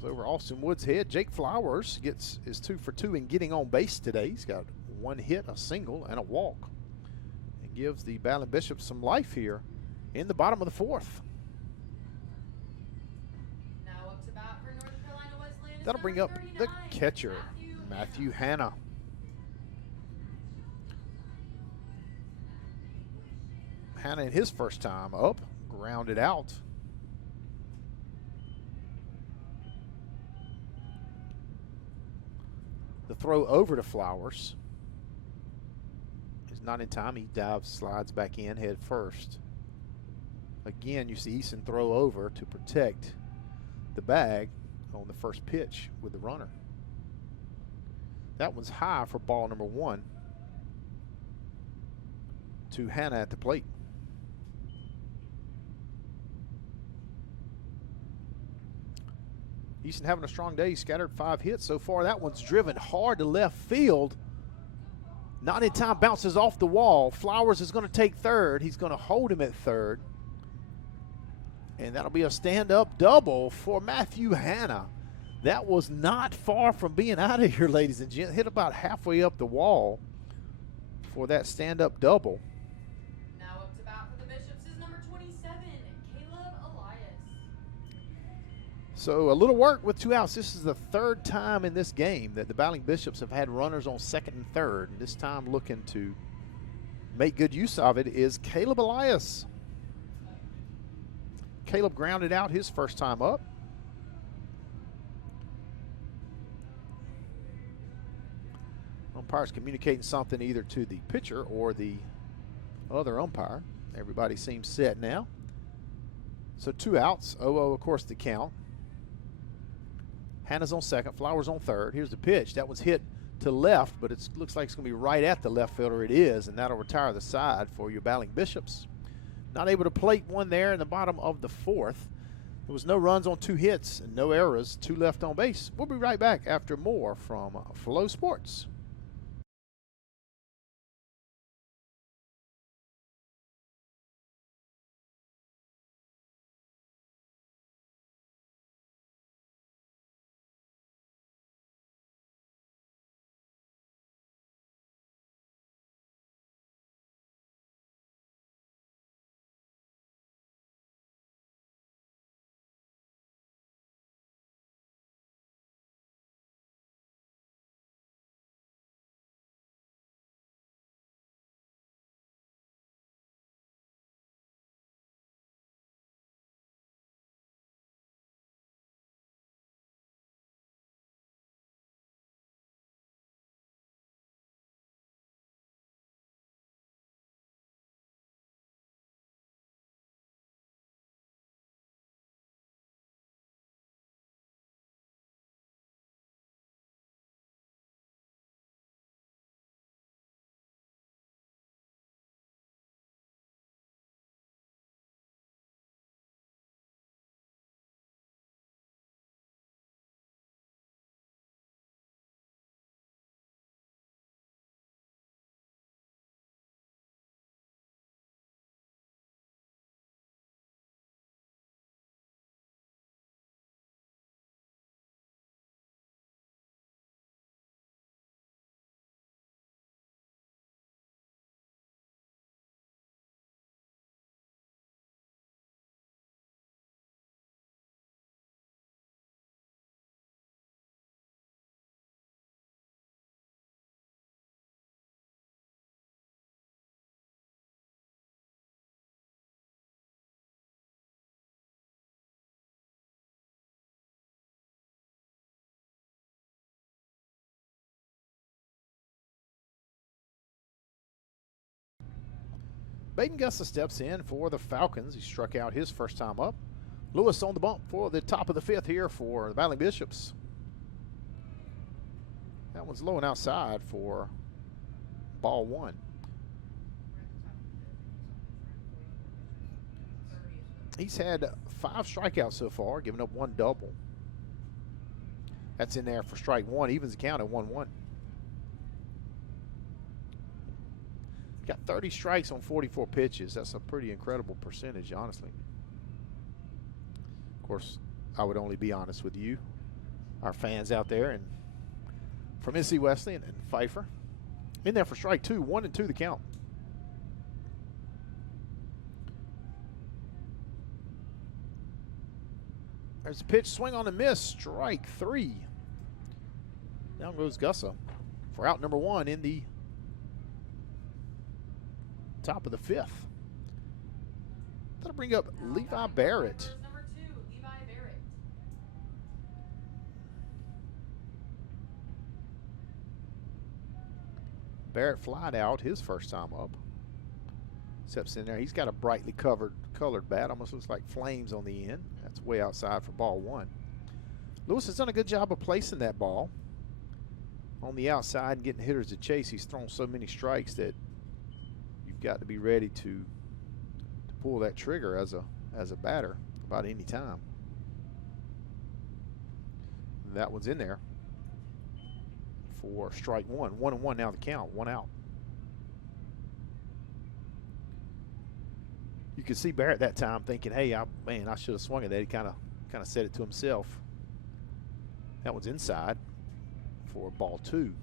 Over Austin Wood's head. Jake Flowers gets his 2 for 2 in getting on base today. He's got 1 hit, a single, and a walk. And gives the Battling Bishops some life here in the bottom of the 4th. Now up to bat for North Carolina Wesleyan is That'll bring number up 39, the catcher, Matthew Hanna. Hanna in his first time up, grounded out. The throw over to Flowers is not in time. He dives, slides back in head first. Again, you see Easton throw over to protect the bag on the first pitch with the runner. That one's high for ball number 1 to Hanna at the plate. Easton having a strong day. He scattered 5 hits so far. That one's driven hard to left field. Not in time, bounces off the wall. Flowers is going to take 3rd. He's going to hold him at 3rd. And that'll be a stand-up double for Matthew Hanna. That was not far from being out of here, ladies and gents. Hit about halfway up the wall for that stand-up double. Now up to bat for the Bishops is number 27, Caleb Elias. So a little work with 2 outs. This is the 3rd time in this game that the battling Bishops have had runners on 2nd and 3rd. And this time looking to make good use of it is Caleb Elias. Caleb grounded out his first time up. Umpire's communicating something either to the pitcher or the other umpire. Everybody seems set now. So 2 outs. 0-0, of course, the count. Hannah's on 2nd. Flowers on 3rd. Here's the pitch. That was hit to left, but it looks like it's going to be right at the left fielder. It is, and that'll retire the side for your battling Bishops. Not able to plate one there in the bottom of the 4th. There was no runs on 2 hits and no errors. 2 left on base. We'll be right back after more from Flow Sports. Baden Gussa steps in for the Falcons. He struck out his first time up. Lewis on the bump for the top of the 5th here for the battling Bishops. That one's low and outside for ball 1. He's had 5 strikeouts so far, giving up 1 double. That's in there for strike 1, evens the count at 1-1. Got 30 strikes on 44 pitches. That's a pretty incredible percentage, honestly. Of course, I would only be honest with you, our fans out there, and from NC Wesleyan and Pfeiffer. In there for strike 2, 1-2 the count. There's a pitch, swing on a miss, strike 3. Down goes Gussa for out number 1 in the top of the 5th. That'll bring up Levi Barrett. Number 2, Levi Barrett. Barrett flied out his first time up. Steps in there. He's got a brightly colored bat. Almost looks like flames on the end. That's way outside for ball 1. Lewis has done a good job of placing that ball on the outside and getting hitters to chase. He's thrown so many strikes that you've got to be ready to pull that trigger as a batter about any time. And that one's in there for strike 1. 1-1 now the count, 1 out. You could see Barrett that time thinking, hey, man, I should have swung at that. He kind of said it to himself. That one's inside for ball 2.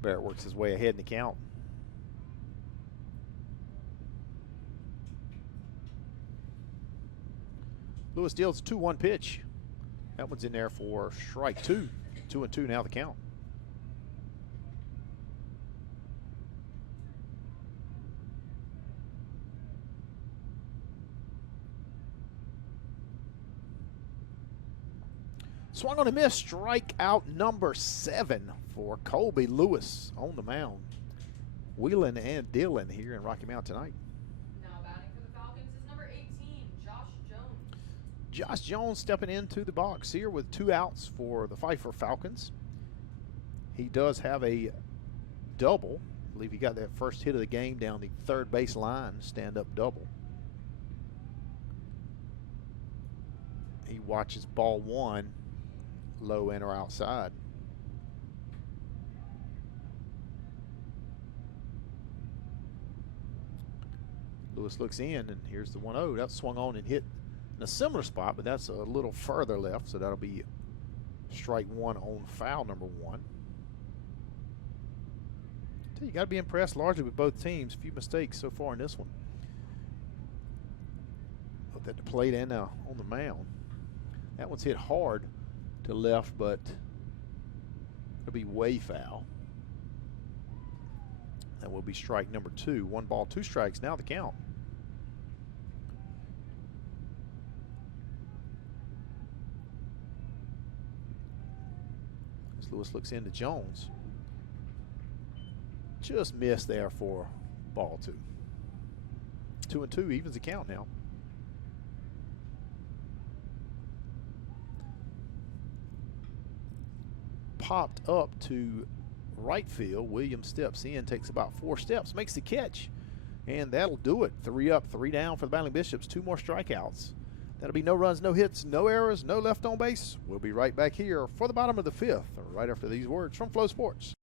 Barrett works his way ahead in the count. Lewis deals a 2-1 pitch. That one's in there for strike 2. 2-2 now the count. Swung on a miss, strikeout number 7 for Colby Lewis on the mound. Whelan and Dillon here in Rocky Mount tonight. Now batting for the Falcons is number 18, Josh Jones. Josh Jones stepping into the box here with 2 outs for the Pfeiffer Falcons. He does have a double. I believe he got that first hit of the game down the third base line, stand-up double. He watches ball 1. Low in or outside. Lewis looks in, and here's the 1-0. That swung on and hit in a similar spot, but that's a little further left, so that'll be strike 1 on foul number 1. You got to be impressed largely with both teams. Few mistakes so far in this one. Both at the plate and now on the mound. That one's hit hard to left, but it'll be way foul. That will be strike number 2. 1 ball, 2 strikes. Now the count. As Lewis looks into Jones. Just missed there for ball 2. 2-2 evens the count now. Popped up to right field. Williams steps in, takes about 4 steps, makes the catch, and that'll do it. 3 up, 3 down for the Battling Bishops. 2 more strikeouts. That'll be no runs, no hits, no errors, no left on base. We'll be right back here for the bottom of the 5th, right after these words from Flow Sports.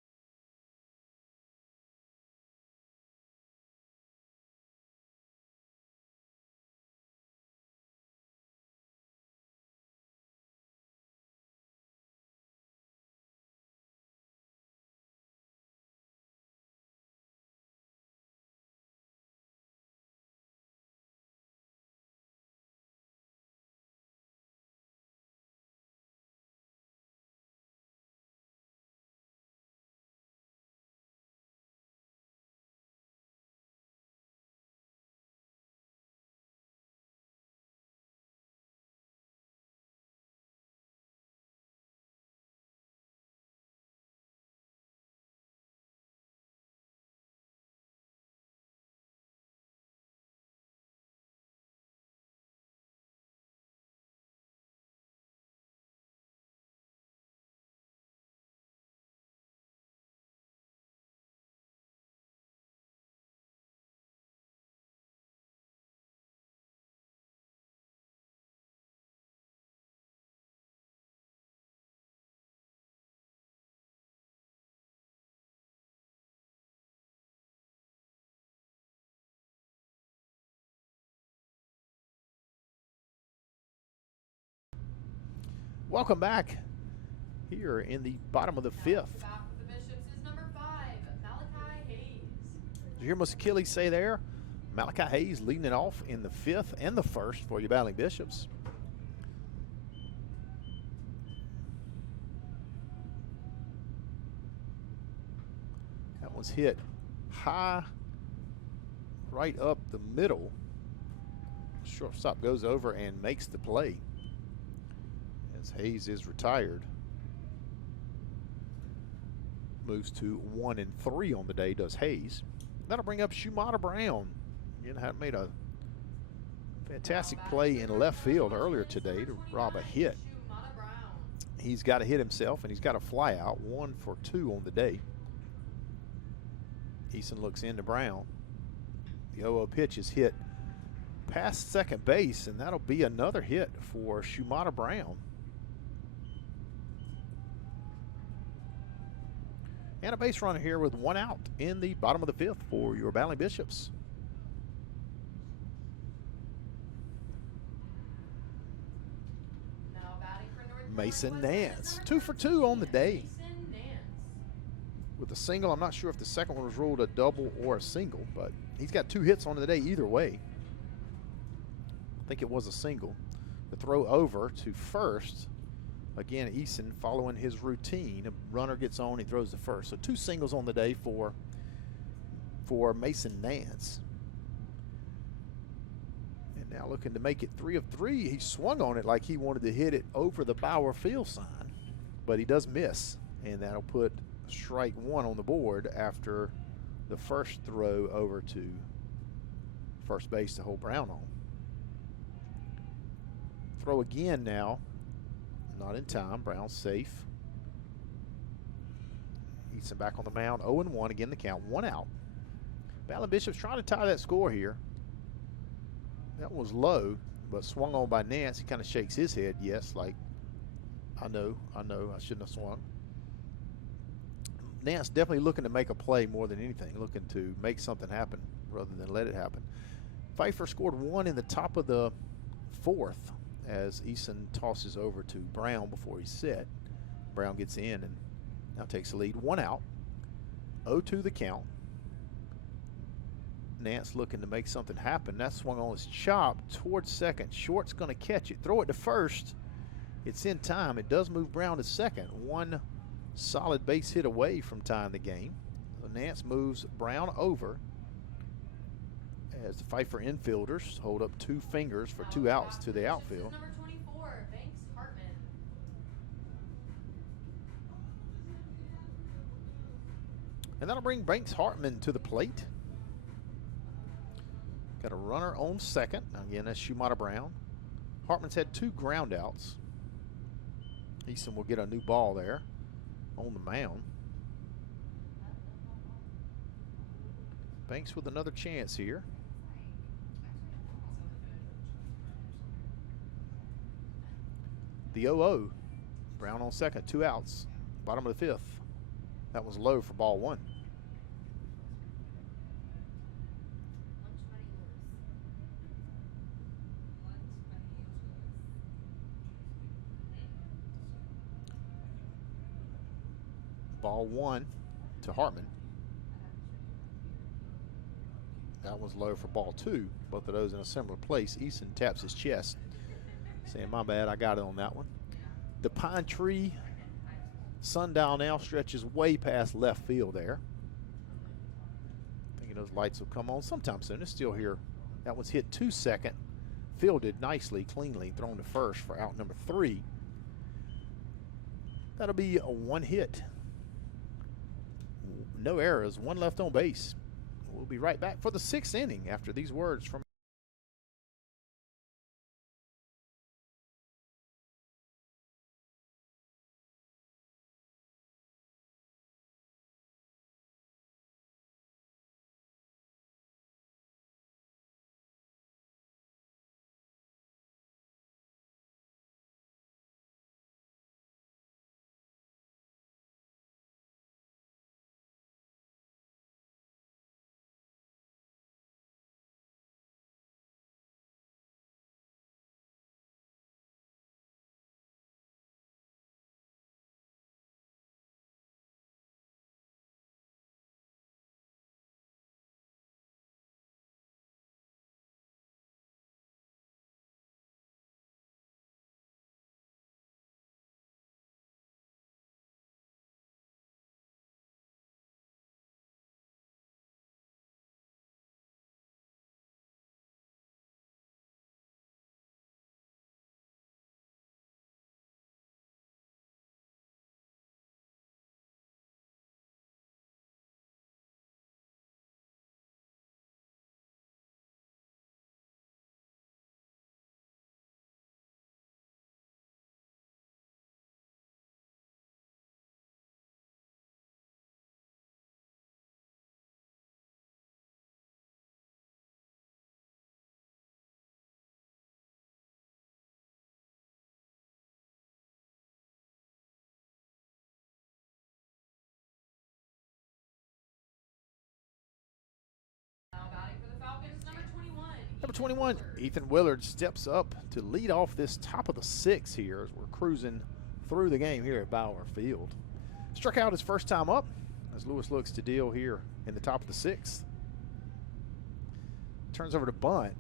Welcome back here in the bottom of the 5th. Back with the Bishops is number 5, Malachi Hayes. Did you hear Mr. Kelly say there? Malachi Hayes leading it off in the 5th and the 1st for your Battling Bishops. That one's hit high right up the middle. Shortstop goes over and makes the play. Hayes is retired. Moves to 1-3 on the day, does Hayes. That'll bring up Shumata Brown. Again, had made a fantastic play in left field earlier today to rob a hit. He's got to hit himself, and he's got a fly out. 1 for 2 on the day. Eason looks into Brown. The 0-0 pitch is hit past second base, and that'll be another hit for Shumata Brown. And a base runner here with 1 out in the bottom of the 5th for your Battling Bishops. Mason Nance. 2 for 2 on the day Mason Nance. with a single. I'm not sure if the second one was ruled a double or a single, but he's got 2 hits on the day either way. I think it was a single. The throw over to first. Again, Eason following his routine. A runner gets on, he throws to first. So 2 singles on the day for Mason Nance. And now looking to make it 3 of 3. He swung on it like he wanted to hit it over the Bauer Field sign, but he does miss. And that'll put strike 1 on the board after the first throw over to first base to hold Brown on. Throw again now. Not in time. Brown's safe. Eason back on the mound. 0-1. Again, the count. 1 out. Ballon Bishop's trying to tie that score here. That was low, but swung on by Nance. He kind of shakes his head. Yes, like, I know, I shouldn't have swung. Nance definitely looking to make a play more than anything. Looking to make something happen rather than let it happen. Pfeiffer scored 1 in the top of the 4th. As Eason tosses over to Brown before he's set. Brown gets in and now takes the lead. 1 out. 0-2 the count. Nance looking to make something happen. That swung on his chop towards second. Short's going to catch it. Throw it to first. It's in time. It does move Brown to second. 1 solid base hit away from tying the game. So Nance moves Brown over as the Pfeiffer infielders hold up 2 fingers for 2 outs to the outfield. Number 24, Banks Hartman. And that'll bring Banks Hartman to the plate. Got a runner on second. Now again, that's Shumata Brown. Hartman's had 2 ground outs. Eason will get a new ball there on the mound. Banks with another chance here. The 0-0. Brown on second, 2 outs. Bottom of the 5th. That was low for ball 1. Ball 1 to Hartman. That was low for ball 2. Both of those in a similar place. Eason taps his chest, saying, my bad, I got it on that one. The pine tree sundial now stretches way past left field there. Thinking those lights will come on sometime soon. It's still here. That was hit to second. Fielded nicely, cleanly, thrown to first for out number 3. That'll be a 1 hit. No errors, 1 left on base. We'll be right back for the 6th inning after these words from Now batting for the Falcons, number 21. number 21. Ethan Willard steps up to lead off this top of the 6th here as we're cruising through the game here at Bauer Field. Struck out his first time up as Lewis looks to deal here in the top of the 6th. Turns over to bunt.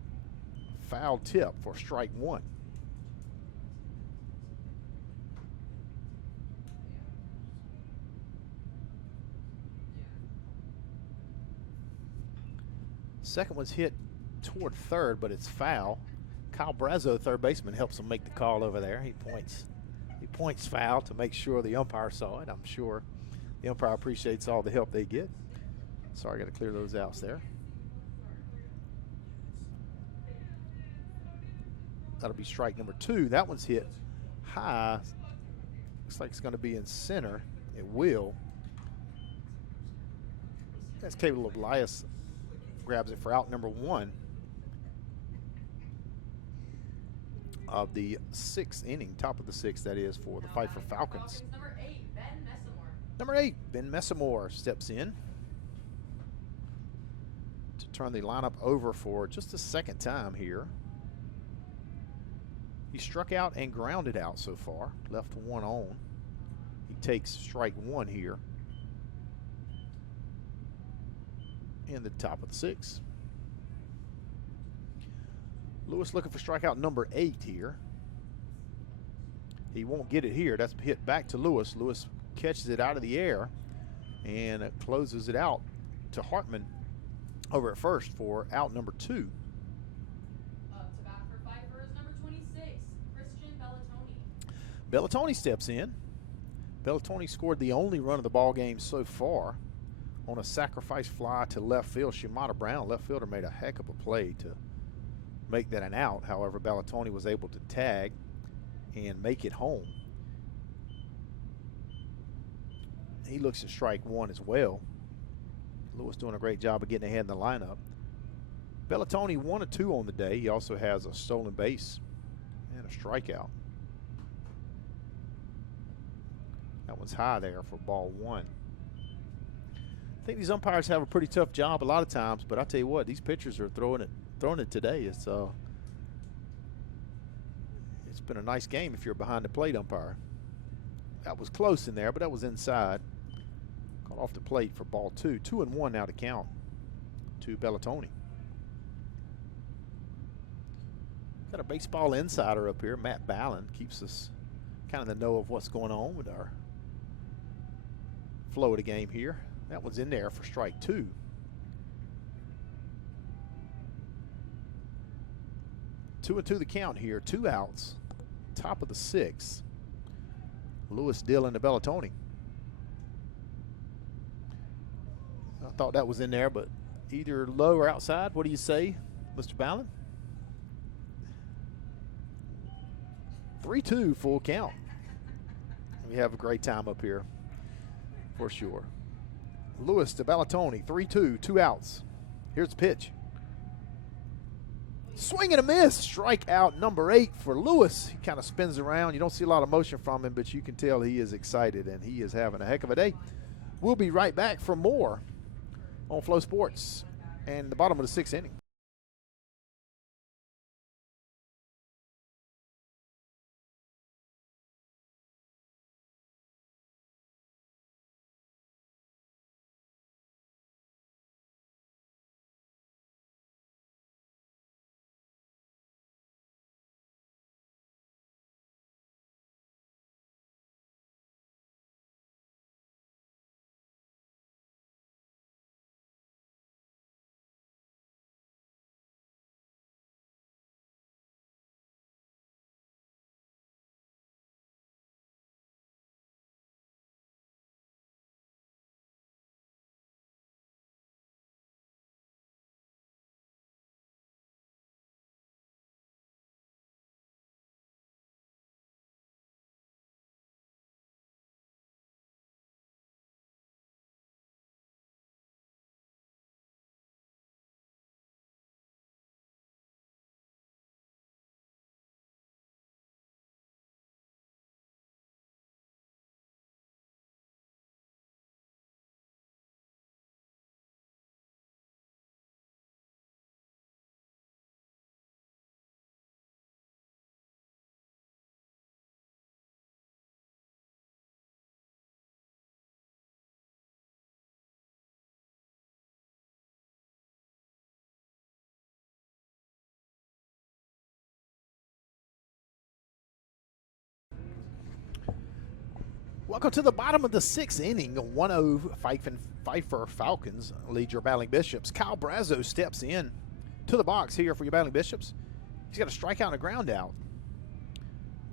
Foul tip for strike 1. Second one's hit toward third, but it's foul. Kyle Brazo, third baseman, helps him make the call over there. He points foul to make sure the umpire saw it. I'm sure the umpire appreciates all the help they get. Sorry, I got to clear those outs there. That'll be strike number 2. That one's hit high. Looks like it's going to be in center. It will. That's Caleb Elias grabs it for out number 1 of the 6th inning, top of the 6th, that is, for the Pfeiffer Falcons. Number 8, Ben Messamore. Number 8, Ben Messamore steps in to turn the lineup over for just the second time here. He struck out and grounded out so far, left 1 on. He takes strike 1 here in the top of the 6th. Lewis looking for strikeout number 8 here. He won't get it here. That's hit back to Lewis. Lewis catches it out of the air and closes it out to Hartman over at first for out number 2. Up to bat for Pfeiffer is number 26, Christian Bellatoni. Bellatoni steps in. Bellatoni scored the only run of the ball game so far on a sacrifice fly to left field. Shimada Brown, left fielder, made a heck of a play to make that an out. However, Bellatoni was able to tag and make it home. He looks at strike 1 as well. Lewis doing a great job of getting ahead in the lineup. Bellatoni 1 of 2 on the day. He also has a stolen base and a strikeout. That one's high there for ball 1. I think these umpires have a pretty tough job a lot of times, but I tell you what, these pitchers are throwing it today. It's been a nice game if you're behind the plate umpire. That was close in there, but that was inside. Caught off the plate for ball 2. 2-1 now to count to Bellatoni. Got a baseball insider up here, Matt Ballin, keeps us kind of in the know of what's going on with our flow of the game here. That one's in there for strike 2. Two and 2 the count here. 2 outs. Top of the 6th. Lewis dealing to Bellatoni. I thought that was in there, but either low or outside. What do you say, Mr. Ballin? 3-2 full count. We have a great time up here for sure. Lewis to Bellatoni, 3-2, 2 outs. Here's the pitch. Swing and a miss. Strikeout number 8 for Lewis. He kind of spins around. You don't see a lot of motion from him, but you can tell he is excited and he is having a heck of a day. We'll be right back for more on Flow Sports and the bottom of the 6th inning. Welcome to the bottom of the 6th inning. 1-0 Pfeiffer Falcons lead your Battling Bishops. Kyle Brazo steps in to the box here for your Battling Bishops. He's got a strikeout and a ground out.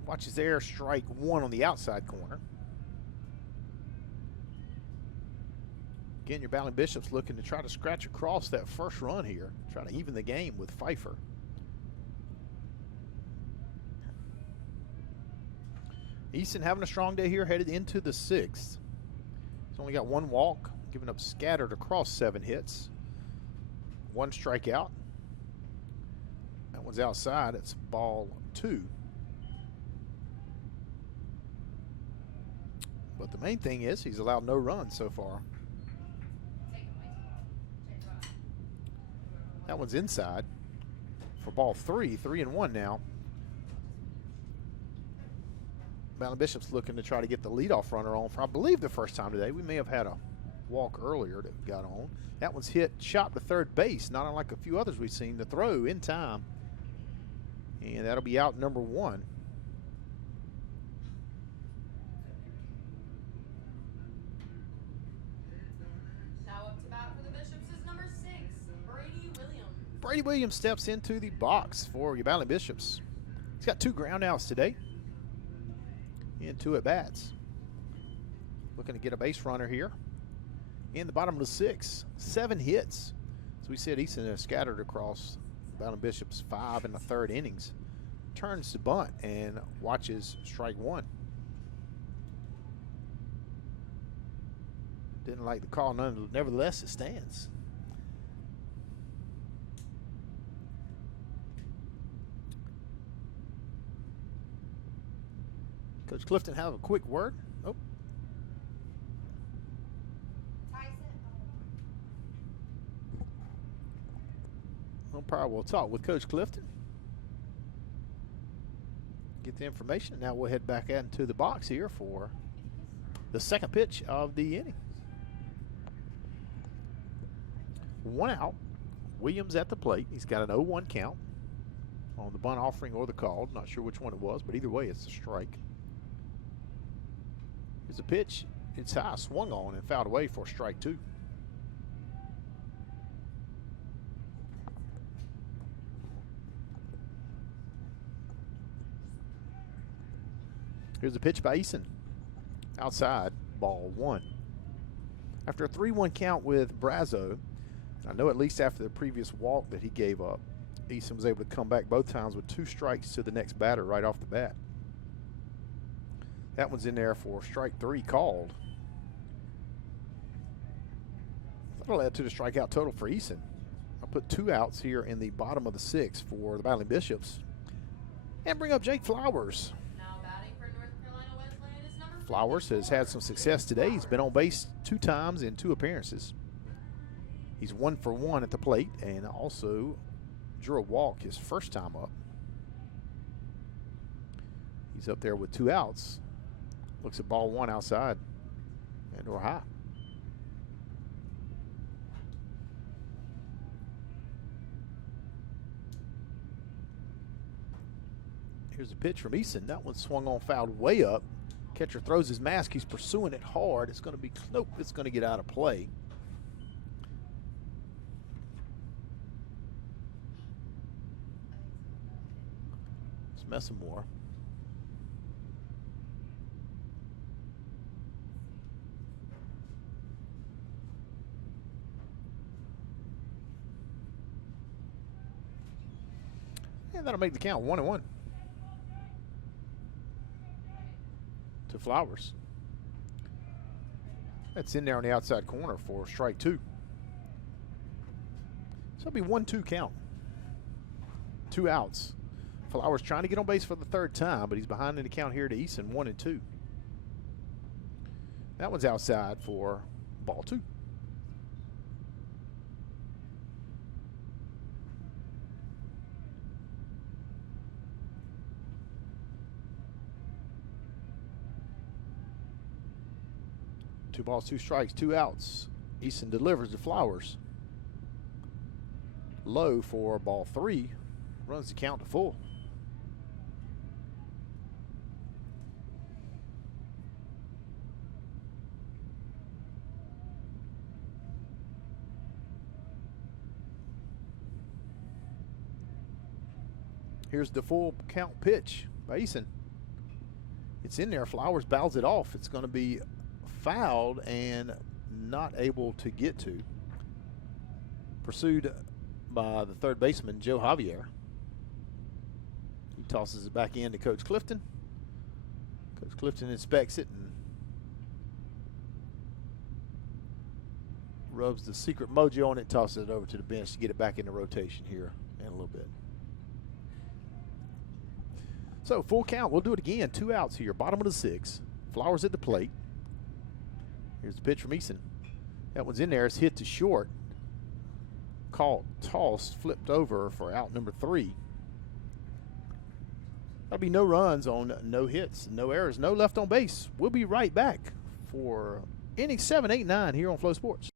Watches there, strike one on the outside corner. Again, your Battling Bishops looking to try to scratch across that first run here. Try to even the game with Pfeiffer. Easton having a strong day here, headed into the 6th. He's only got one walk, giving up scattered across 7 hits. 1 strikeout. That one's outside. It's ball 2. But the main thing is he's allowed no runs so far. That one's inside for ball 3. 3-1 now. Battling Bishops looking to try to get the leadoff runner on for, I believe, the first time today. We may have had a walk earlier that got on. That one's hit, shot to third base, not unlike a few others we've seen. The throw in time. And that'll be out number 1. Now up to bat for the Bishops is number 6, Brady Williams. Brady Williams steps into the box for your Battling Bishops. He's got 2 ground outs today. In 2 at bats. Looking to get a base runner here. In the bottom of the 6th, 7 hits. As we said, Easton has scattered across Battling Bishops 5 1/3 innings. Turns to bunt and watches strike 1. Didn't like the call, nevertheless it stands. Coach Clifton have a quick word. Oh. Umpire will talk with Coach Clifton. Get the information. Now we'll head back into the box here for the second pitch of the inning. 1 out. Williams at the plate. He's got an 0-1 count on the bunt offering or the call. Not sure which one it was, but either way, it's a strike. Here's a pitch. It's high, swung on, and fouled away for strike 2. Here's a pitch by Easton. Outside, ball 1. After a 3-1 count with Brazo, I know at least after the previous walk that he gave up, Easton was able to come back both times with 2 strikes to the next batter right off the bat. That one's in there for strike 3 called. That'll add to the strikeout total for Easton. I'll put 2 outs here in the bottom of the 6th for the Battling Bishops. And bring up Jake Flowers. Now batting for North Carolina Wesleyan is number 54. Flowers has had some success today. He's been on base 2 times in 2 appearances. He's 1 for 1 at the plate and also drew a walk his first time up. He's up there with 2 outs. Looks at ball 1 outside and or high. Here's a pitch from Easton. That one swung on, fouled way up. Catcher throws his mask. He's pursuing it hard. It's going to be, nope, it's going to get out of play. Let's mess some more. And that'll make the count 1-1 to Flowers. That's in there on the outside corner for strike 2. So it'll be 1-2 count. 2 outs. Flowers trying to get on base for the 3rd time, but he's behind in the count here to Easton, 1-2. That one's outside for ball 2. Two balls, 2 strikes, 2 outs. Easton delivers to Flowers. Low for ball 3. Runs the count to full. Here's the full count pitch by Eason. It's in there. Flowers bows it off. It's going to be fouled and not able to get to. Pursued by the third baseman, Joe Javier. He tosses it back in to Coach Clifton. Coach Clifton inspects it and rubs the secret mojo on it, tosses it over to the bench to get it back into rotation here in a little bit. So full count. We'll do it again. 2 outs here. Bottom of the 6th. Flowers at the plate. Here's the pitch from Eason. That one's in there. It's hit to short. Caught, tossed, flipped over for out number 3. That'll be no runs on no hits, no errors, no left on base. We'll be right back for inning 7, 8, 9 here on Flow Sports.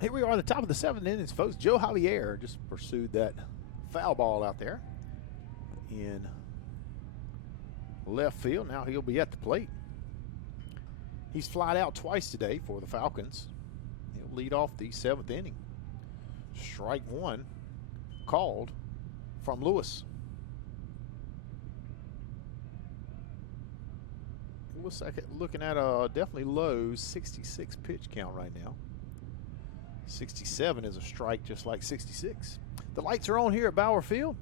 Here we are at the top of the 7th inning, folks. Joe Javier just pursued that foul ball out there in left field. Now he'll be at the plate. He's flied out twice today for the Falcons. He'll lead off the 7th inning. Strike 1 called from Lewis. Lewis looking at a definitely low 66 pitch count right now. 67 is a strike just like 66. The lights are on here at Bauer Field.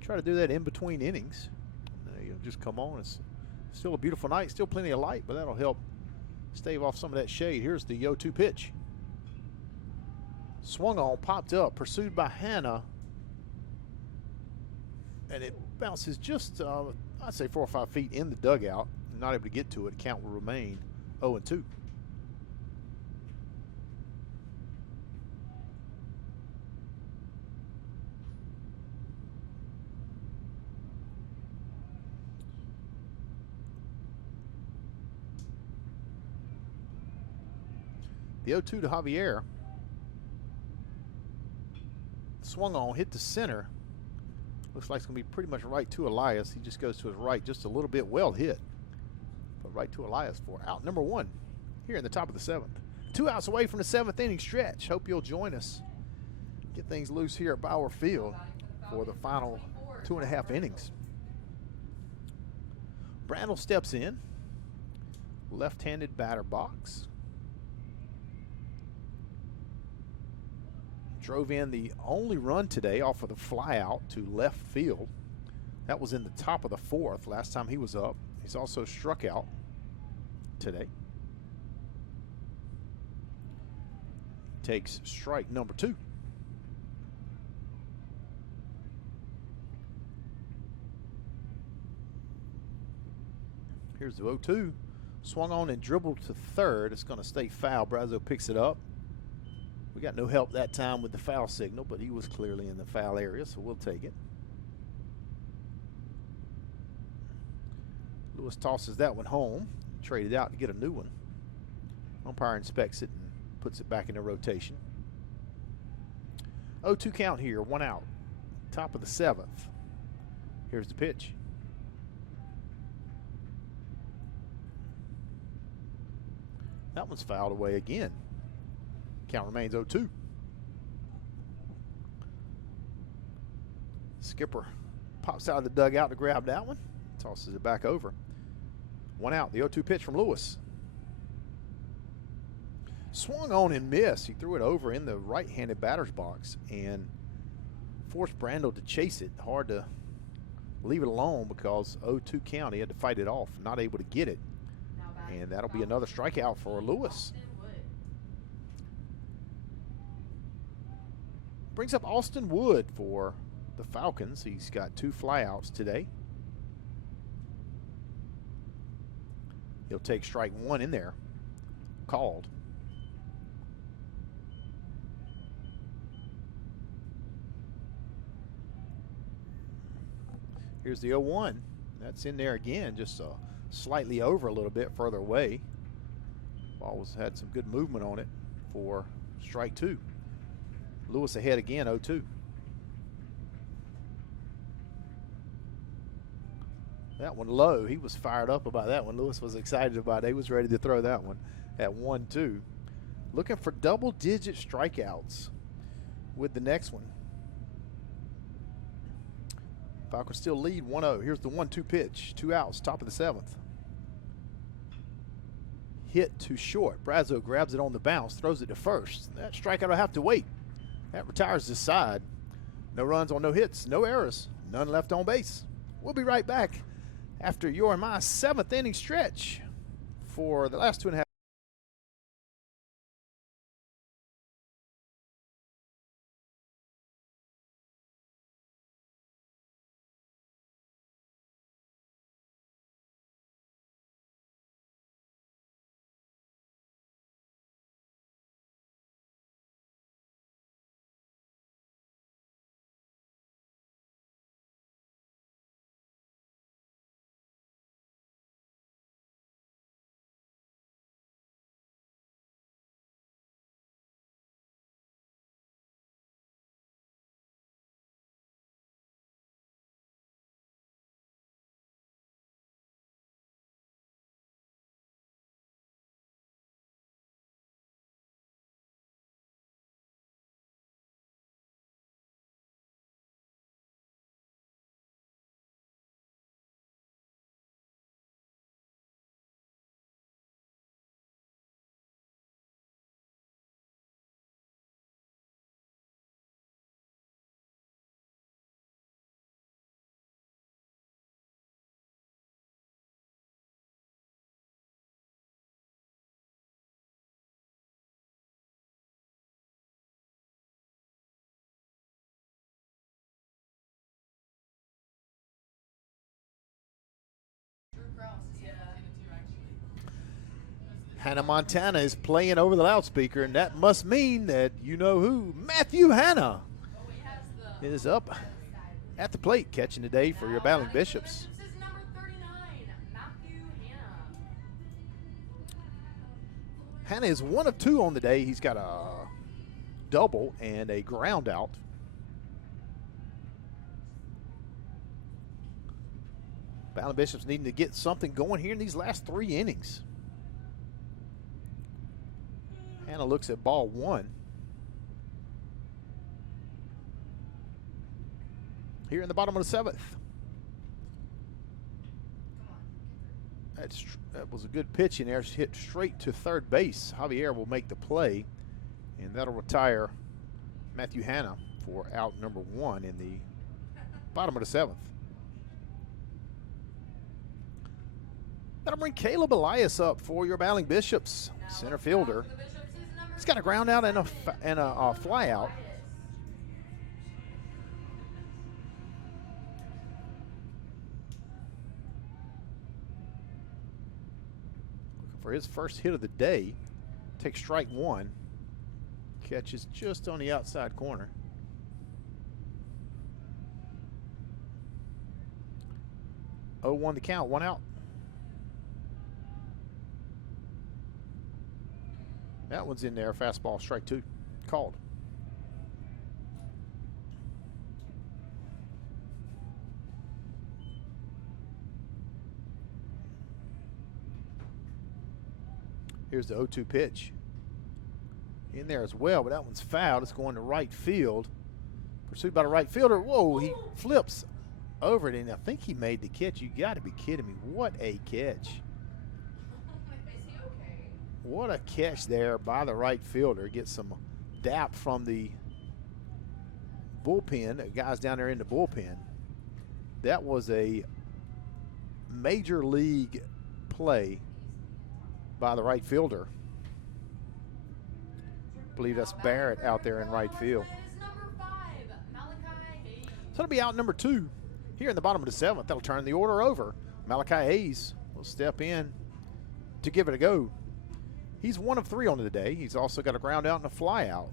Try to do that in between innings. You'll just come on. It's still a beautiful night. Still plenty of light, but that'll help stave off some of that shade. Here's the 0-2 pitch. Swung on, popped up, pursued by Hannah. And it bounces just, I'd say 4 or 5 feet in the dugout. Not able to get to it. Count will remain 0-2. The 0-2 to Javier. Swung on, hit the center. Looks like it's going to be pretty much right to Elias. He just goes to his right just a little bit. Well hit. But right to Elias for out number 1 here in the top of the 7th. 2 outs away from the 7th inning stretch. Hope you'll join us. Get things loose here at Bauer Field for the final 2.5 innings. Brandel steps in. Left-handed batter box. Drove in the only run today off of the fly out to left field. That was in the top of the 4th last time he was up. He's also struck out today. Takes strike number 2. Here's the 0-2. Swung on and dribbled to third. It's going to stay foul. Brazo picks it up. We got no help that time with the foul signal, but he was clearly in the foul area, so we'll take it. Lewis tosses that one home. Traded out to get a new one. Umpire inspects it and puts it back into rotation. 0-2 count here, 1 out. Top of the 7th. Here's the pitch. That one's fouled away again. Count remains 0-2. Skipper pops out of the dugout to grab that one. Tosses it back over. 1 out. The 0-2 pitch from Lewis. Swung on and missed. He threw it over in the right-handed batter's box and forced Brando to chase it. Hard to leave it alone because 0-2 count. He had to fight it off. Not able to get it. And that'll be another strikeout for Lewis. Brings up Austin Wood for the Falcons. He's got 2 flyouts today. He'll take strike 1 in there. Called. Here's the 0-1. That's in there again, just slightly over a little bit further away. Ball had some good movement on it for strike 2. Lewis ahead again, 0-2. That one low. He was fired up about that one. Lewis was excited about it. He was ready to throw that one at 1-2. Looking for double-digit strikeouts with the next one. Falcons still lead 1-0. Here's the 1-2 pitch. 2 outs, top of the 7th. Hit too short. Brazo grabs it on the bounce, throws it to first. That strikeout will have to wait. That retires this side. No runs on no hits, no errors, none left on base. We'll be right back after your and my 7th inning stretch for the last 2.5. Hannah Montana is playing over the loudspeaker, and that must mean that you know who. Matthew Hannah is up at the plate, catching today for your Battling Bishops. This is number 39, Matthew Hannah. Hannah is 1 of 2 on the day. He's got a double and a ground out. Battling Bishops needing to get something going here in these last 3 innings. Hannah looks at ball 1. Here in the bottom of the 7th. That was a good pitch in there. Hit straight to third base. Javier will make the play, and that'll retire Matthew Hannah for out number 1 in the bottom of the 7th. That'll bring Caleb Elias up for your Battling Bishops, center fielder. He's got a ground out and a fly out. for his first hit of the day. Takes strike one. Catches just on the outside corner. Oh, 1 the count, 1 out. That one's in there. Fastball, strike 2. Called. Here's the 0-2 pitch. In there as well, but that one's fouled. It's going to right field. Pursued by the right fielder. Whoa, he flips over it, and I think he made the catch. You got to be kidding me. What a catch. Is he okay? What a catch there by the right fielder. Gets some dap from the bullpen, the guys down there in the bullpen. That was a major league play by the right fielder. I believe that's Barrett out there in right field. So it'll be out number 2 here in the bottom of the 7th. That'll turn the order over. Malachi Hayes will step in to give it a go. He's 1 of 3 on the day. He's also got a ground out and a fly out.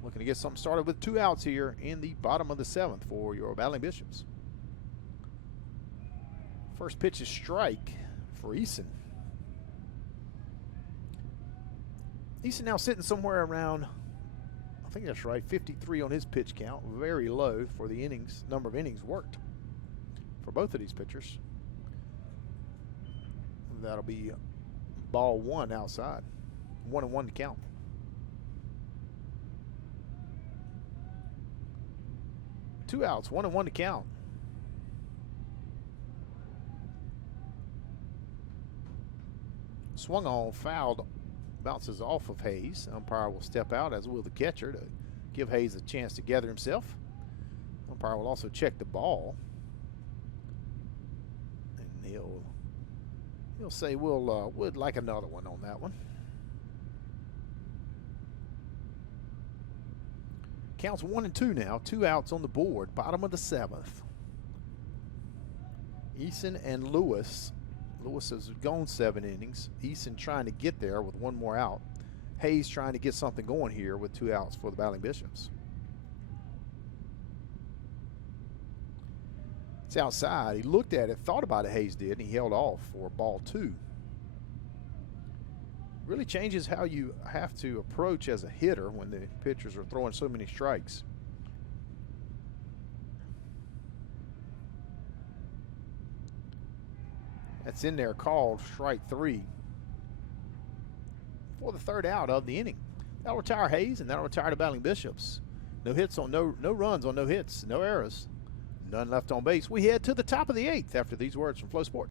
Looking to get something started with 2 outs here in the bottom of the 7th for your Battling Bishops. First pitch is strike for Eason. Eason now sitting somewhere around, I think that's right, 53 on his pitch count. Very low for the innings, number of innings worked for both of these pitchers. That'll be ball 1 outside. 1-1 to count. Two outs, 1-1 to count. Swung on, fouled, bounces off of Hayes. Umpire will step out, as will the catcher, to give Hayes a chance to gather himself. Umpire will also check the ball, and he'll say would like another one on that one. Counts 1-2 now. 2 outs on the board. Bottom of the 7th. Eason and Lewis. Lewis has gone 7 innings. Eason trying to get there with 1 more out. Hayes trying to get something going here with 2 outs for the Battling Bishops. It's outside. He looked at it, thought about it, Hayes did, and he held off for ball 2. Really changes how you have to approach as a hitter when the pitchers are throwing so many strikes. That's in there, called strike 3 for the 3rd out of the inning. That'll retire Hayes, and that'll retire the Battling Bishops. No hits on no runs on no hits, no errors, none left on base. We head to the top of the 8th after these words from Flow Sports.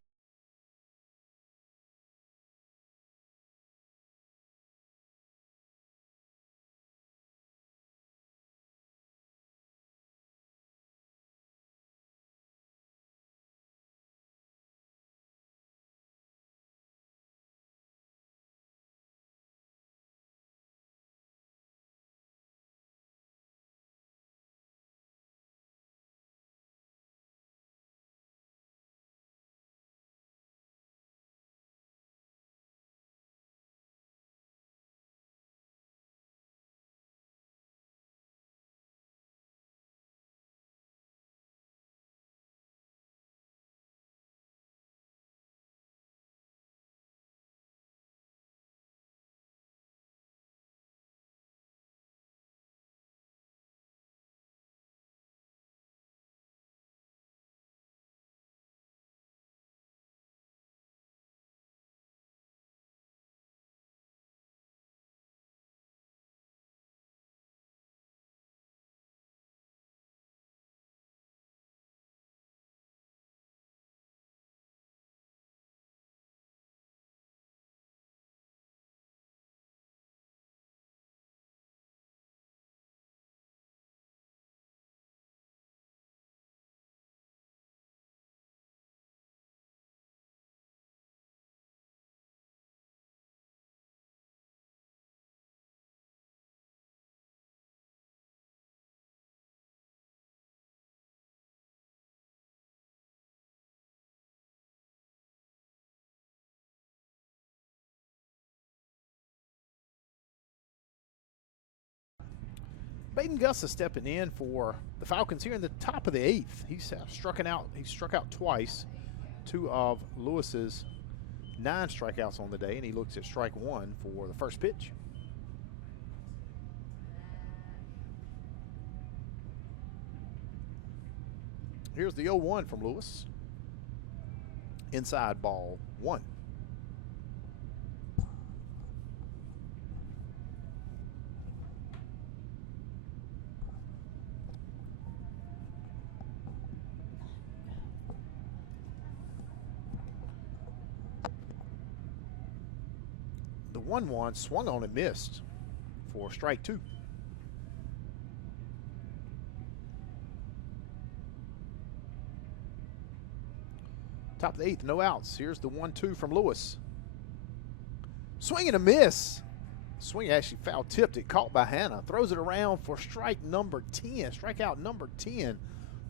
Baden Gussa stepping in for the Falcons here in the top of the 8th. He's struck out twice. 2 of Lewis's 9 strikeouts on the day, and he looks at strike 1 for the first pitch. Here's the 0-1 from Lewis. Inside, ball 1. The 1-1 swung on and missed for strike 2. Top of the 8th, no outs. Here's the 1-2 from Lewis. Swing and a miss. Swing actually foul tipped it, caught by Hannah. Throws it around for strike number 10. Strikeout number 10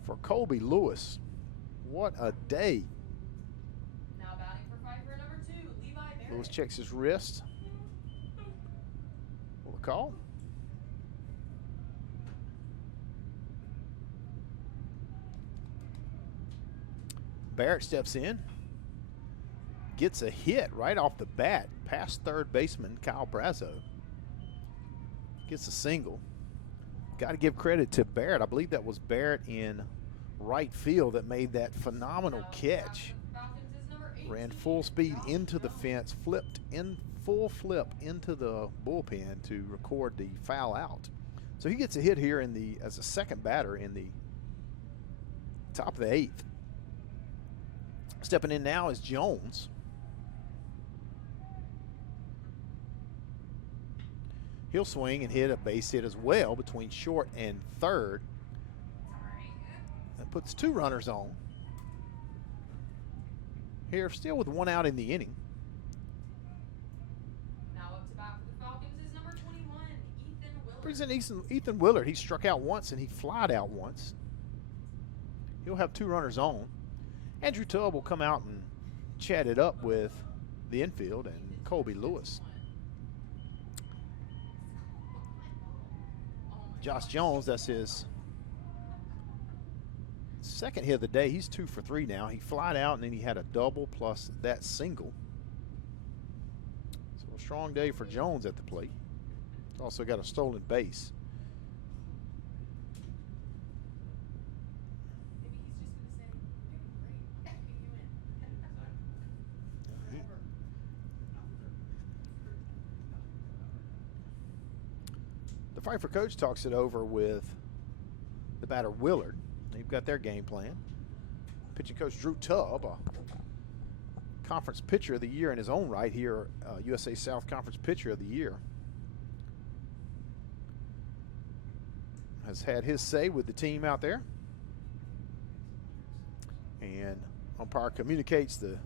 for Colby Lewis. What a day. Now batting for Pfeiffer, number 2, Levi Barrett. Lewis checks his wrist. Will the call? Barrett steps in, gets a hit right off the bat past third baseman Kyle Brazo. Gets a single. Got to give credit to Barrett. I believe that was Barrett in right field that made that phenomenal catch. Ran full speed into the fence, flipped in full flip into the bullpen to record the foul out. So he gets a hit here in the as a second batter in the top of the 8th. Stepping in now is Jones. He'll swing and hit a base hit as well between short and third. That puts 2 runners on. Here, still with 1 out in the inning. Now up to bat for the Falcons is number 21, Ethan Willard. Brings in Ethan Willard. He struck out once and he flied out once. He'll have 2 runners on. Andrew Tubb will come out and chat it up with the infield and Colby Lewis. Josh Jones, that's his second hit of the day. He's 2 for 3 now. He flied out and then he had a double plus that single. So a strong day for Jones at the plate. He's also got a stolen base. The Pfeiffer coach talks it over with the batter Willard. They've got their game plan. Pitching coach Drew Tubb, a conference pitcher of the year in his own right here, USA South Conference pitcher of the year. Has had his say with the team out there. And umpire communicates the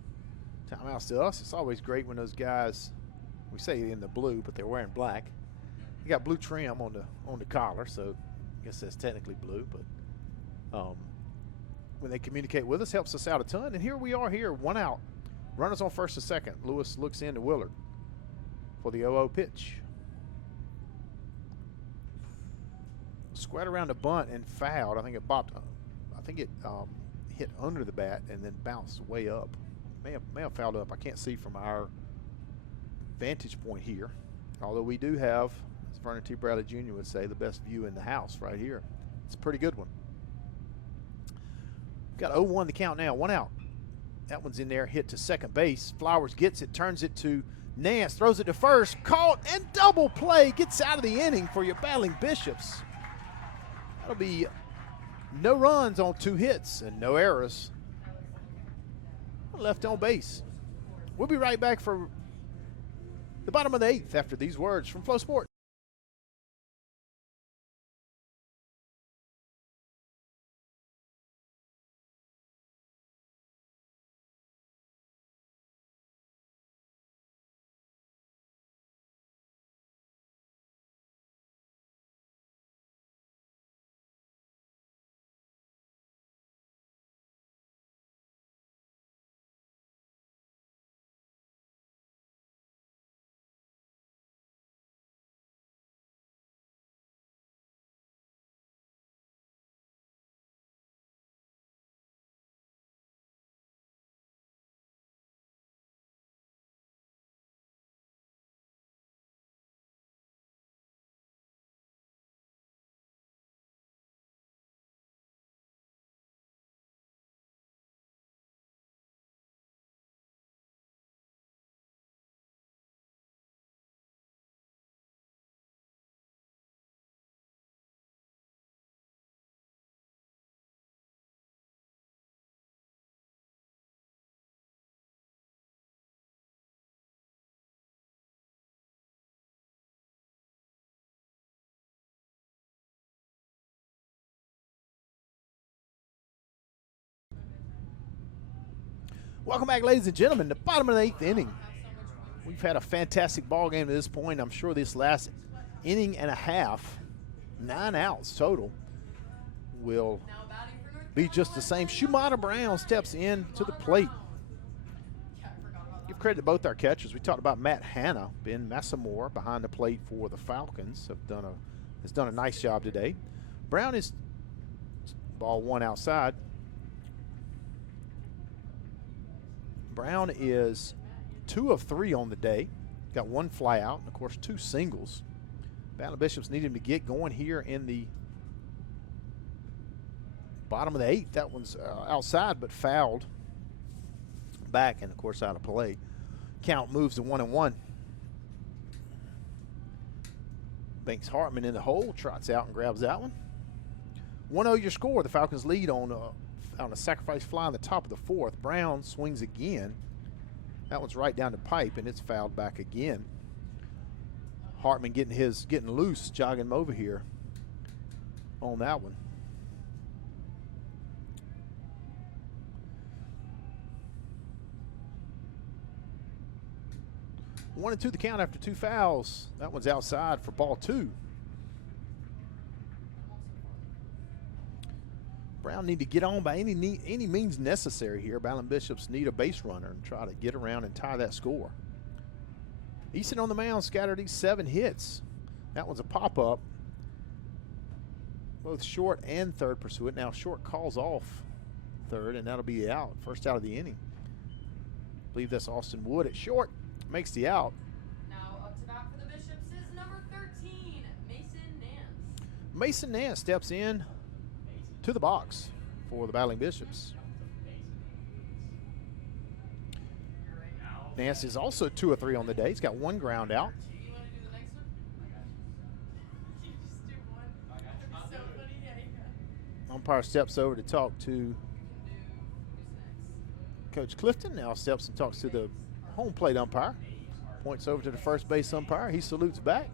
timeouts to us. It's always great when those guys, we say in the blue, but they're wearing black. You got blue trim on the collar, so I guess that's technically blue, but when they communicate with us, helps us out a ton. And here we are here, 1 out. Runners on first and second. Lewis looks into Willard for the 0-0 pitch. Squared around a bunt and fouled. I think it bopped. I think it hit under the bat and then bounced way up. May have fouled up. I can't see from our vantage point here. Although we do have, as Vernon T. Bradley Jr. would say, the best view in the house right here. It's a pretty good one. Got 0-1 the count now, 1 out. That one's in there, hit to second base. Flowers gets it, turns it to Nance, throws it to first, caught and double play, gets out of the inning for your battling Bishops. That'll be no runs on 2 hits and no errors. Left on base. We'll be right back for the bottom of the 8th after these words from Flow Sports. Welcome back, ladies and gentlemen, the bottom of the 8th inning. We've had a fantastic ball game to this point. I'm sure this last inning and a half, 9 outs total, will be just the same. Shumata Brown steps in to the plate. Give credit to both our catchers. We talked about Matt Hanna. Ben Massamore behind the plate for the Falcons has done a nice job today. Brown is ball 1 outside. Brown is 2 of 3 on the day. Got 1 fly out, and of course 2 singles. Battle Bishops need him to get going here in the bottom of the 8th. That one's outside, but fouled back, and of course out of play. Count moves to 1-1. Banks Hartman in the hole, trots out and grabs that one. 1-0 your score. The Falcons lead on a sacrifice fly on the top of the 4th. Brown swings again. That one's right down the pipe, and it's fouled back again. Hartman getting loose, jogging him over here on that one. One and 2 the count after 2 fouls. That one's outside for ball 2. Brown need to get on by any means necessary here. Ballon Bishops need a base runner and try to get around and tie that score. Easton on the mound scattered these 7 hits. That one's a pop-up. Both short and third pursue it. Now short calls off third, and that'll be the out. First out of the inning. I believe that's Austin Wood at short. Makes the out. Now up to bat for the Bishops is number 13, Mason Nance. Mason Nance steps in to the box for the Battling Bishops. Nance is also 2 of 3 on the day. He's got 1 ground out. You want to do the next one? You just do one. That'd be so funny. Yeah. Umpire steps over to talk to Who's next? Coach Clifton. Now steps and talks to the home plate umpire. Points over to the first base umpire. He salutes back.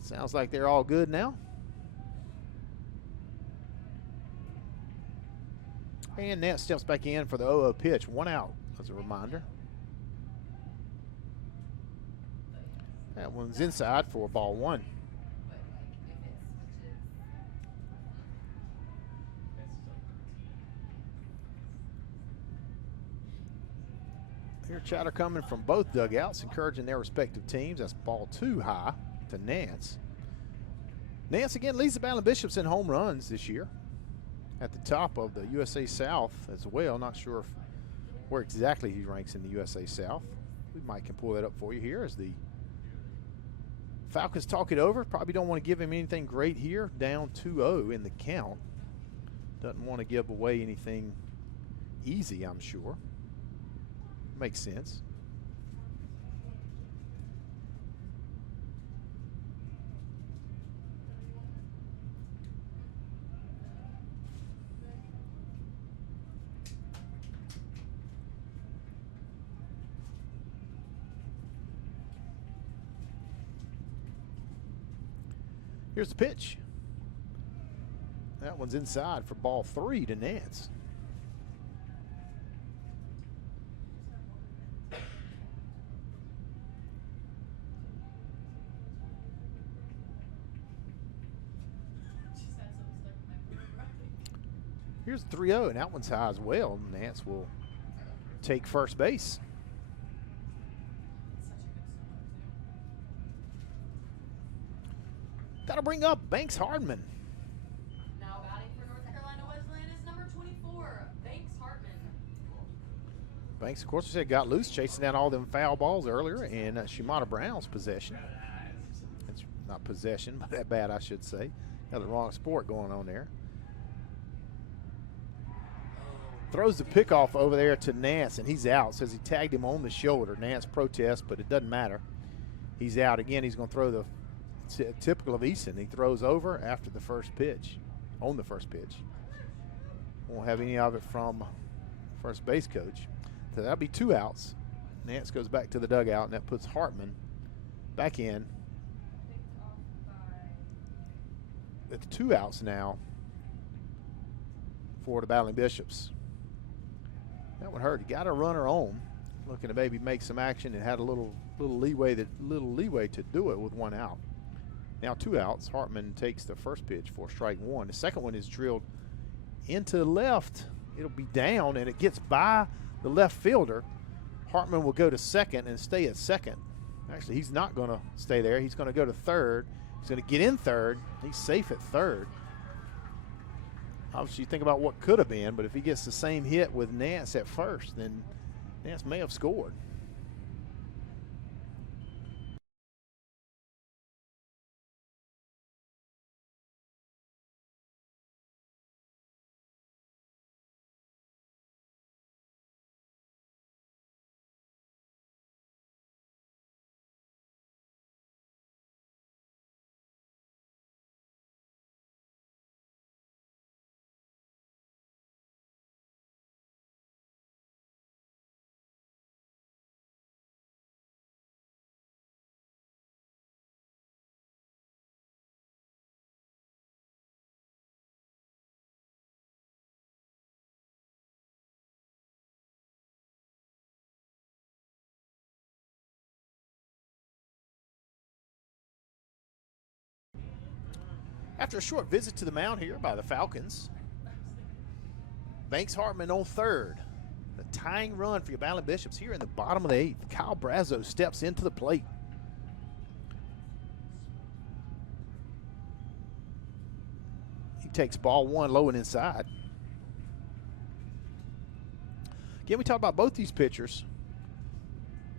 Sounds like they're all good now. And Nance steps back in for the 0-0 pitch. 1 out as a reminder. That one's inside for ball 1. Here chatter coming from both dugouts, encouraging their respective teams. That's ball 2 high to Nance. Nance again leads the Battling Bishops in home runs this year. At the top of the USA South as well. Not sure where exactly he ranks in the USA South. We might can pull that up for you here as the Falcons talk it over. Probably don't want to give him anything great here. Down 2-0 in the count. Doesn't want to give away anything easy, I'm sure. Makes sense. Here's the pitch. That one's inside for ball 3 to Nance. Here's the 3-0, and that one's high as well. Nance will take first base. That'll bring up Banks Hardman. Now batting for North Carolina Wesleyan is number 24, Banks Hartman. Banks, of course, we said got loose, chasing down all them foul balls earlier in Shumata Brown's possession. It's not possession, but that bad, I should say. Got the wrong sport going on there. Throws the pickoff over there to Nance, and he's out. Says he tagged him on the shoulder. Nance protests, but it doesn't matter. He's out. Again, he's going to throw the typical of Easton. He throws over after the first pitch, on the first pitch. Won't have any of it from first base coach. So that'll be 2 outs. Nance goes back to the dugout, and that puts Hartman back in. With 2 outs now for the Battling Bishops. That one hurt. He got a runner on, looking to maybe make some action, and had a little leeway to do it with 1 out. Now 2 outs. Hartman takes the first pitch for strike 1. The second one is drilled into the left. It'll be down, and it gets by the left fielder. Hartman will go to second and stay at second. Actually, he's not going to stay there. He's going to go to third. He's going to get in third. He's safe at third. Obviously, you think about what could have been, but if he gets the same hit with Nance at first, then Nance may have scored. After a short visit to the mound here by the Falcons, Banks Hartman on third. The tying run for your Battling Bishops here in the bottom of the 8th. Kyle Brazo steps into the plate. He takes ball 1 low and inside. Again, we talked about both these pitchers.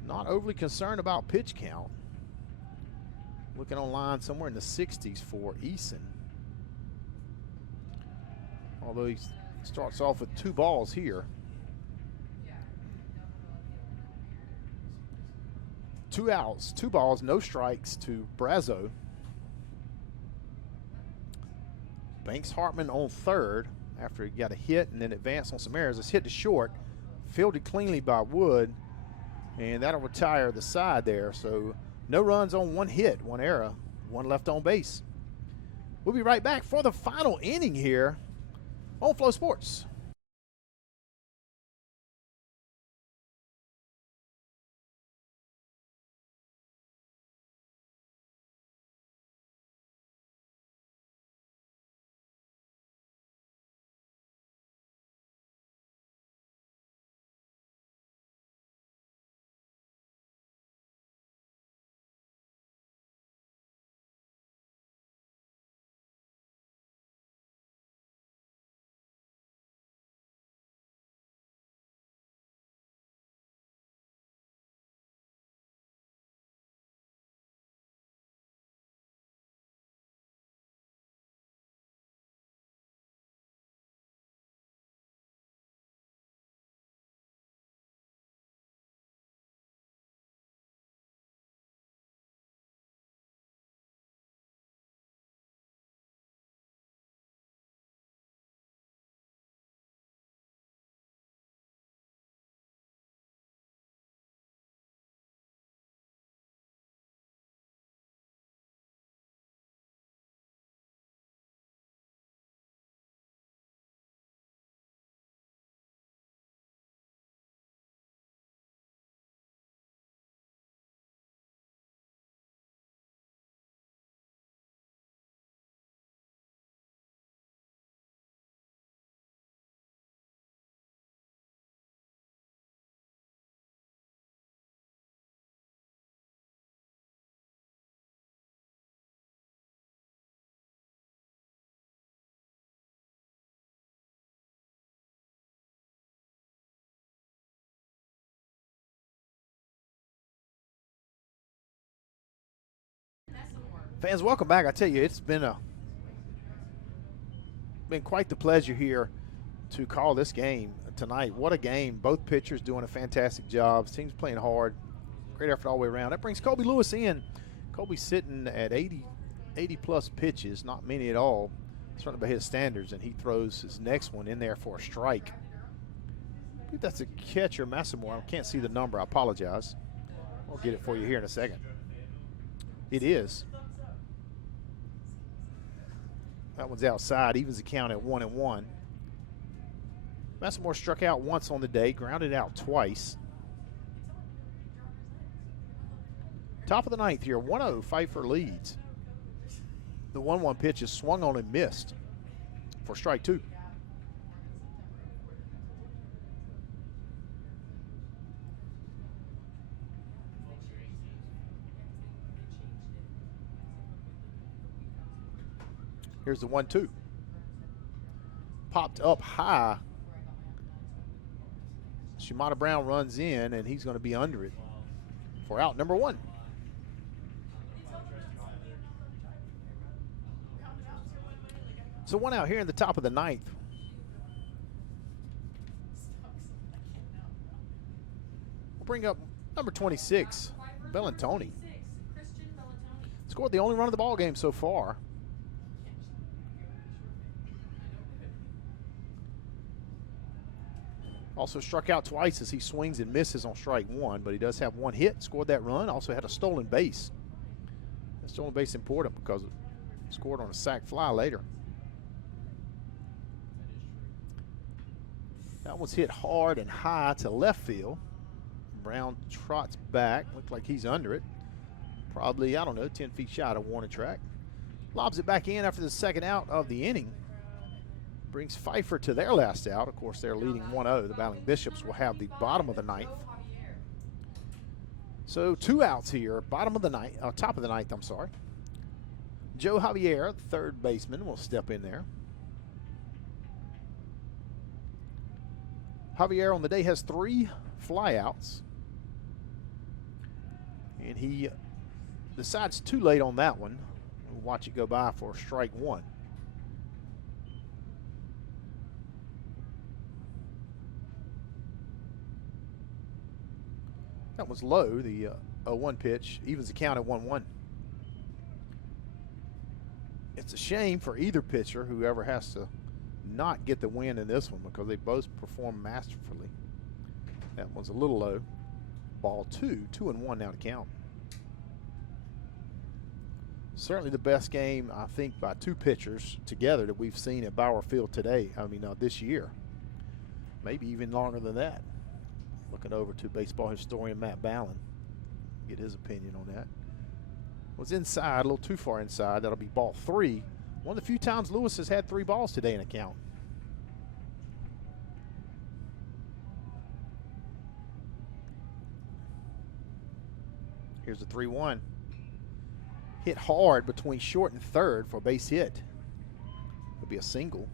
Not overly concerned about pitch count. Looking online somewhere in the 60s for Eason. Although he starts off with 2 balls here. 2 outs, 2 balls, no strikes to Brazo. Banks Hartman on third after he got a hit and then advanced on some errors. It's hit to short, fielded cleanly by Wood, and that'll retire the side there. So no runs on 1 hit, 1 error, 1 left on base. We'll be right back for the final inning here on Flow Sports. Fans, welcome back. I tell you, it's been quite the pleasure here to call this game tonight. What a game. Both pitchers doing a fantastic job. Teams playing hard. Great effort all the way around. That brings Colby Lewis in. Colby's sitting at 80 plus pitches, not many at all, certainly by his standards, and he throws his next one in there for a strike. I believe that's a catcher, Massimore. I can't see the number. I apologize. I'll get it for you here in a second. It is. That one's outside. Evens the count at 1-1. Massamore struck out once on the day, grounded out twice. Top of the ninth here, 1-0, Pfeiffer leads. The 1-1 pitch is swung on and missed for strike two. Here's the 1-2. Popped up high. Shimada Brown runs in, and he's going to be under it for out number one. So one out here in the top of the ninth. We'll bring up number 26, Bellantoni. Scored the only run of the ball game so far. Also struck out twice as he swings and misses on strike one, but he does have one hit, scored that run, also had a stolen base. That stolen base important because it scored on a sac fly later. That one's hit hard and high to left field. Brown trots back, looked like he's under it. Probably, I don't know, 10 feet shy of warning track. Lobs it back in after the second out of the inning. Brings Pfeiffer to their last out. Of course, they're leading 1-0. The Battling Bishops will have the bottom of the ninth. So 2 outs here, bottom of the ninth, top of the ninth, I'm sorry. Joe Javier, the third baseman, will step in there. Javier on the day has 3 flyouts. And he decides too late on that one. We'll watch it go by for strike one. That was low, the 0-1 pitch, evens the count at 1-1. It's a shame for either pitcher, whoever has to not get the win in this one, because they both perform masterfully. That one's a little low. Ball 2-1 now to count. Certainly the best game, I think, by 2 pitchers together that we've seen at Bauer Field today. This year. Maybe even longer than that. Looking over to baseball historian Matt Ballin, get his opinion on that. Was inside, a little too far inside. That'll be ball 3. One of the few times Lewis has had 3 balls today in a count. Here's the 3-1. Hit hard between short and third for a base hit. It'll be a single.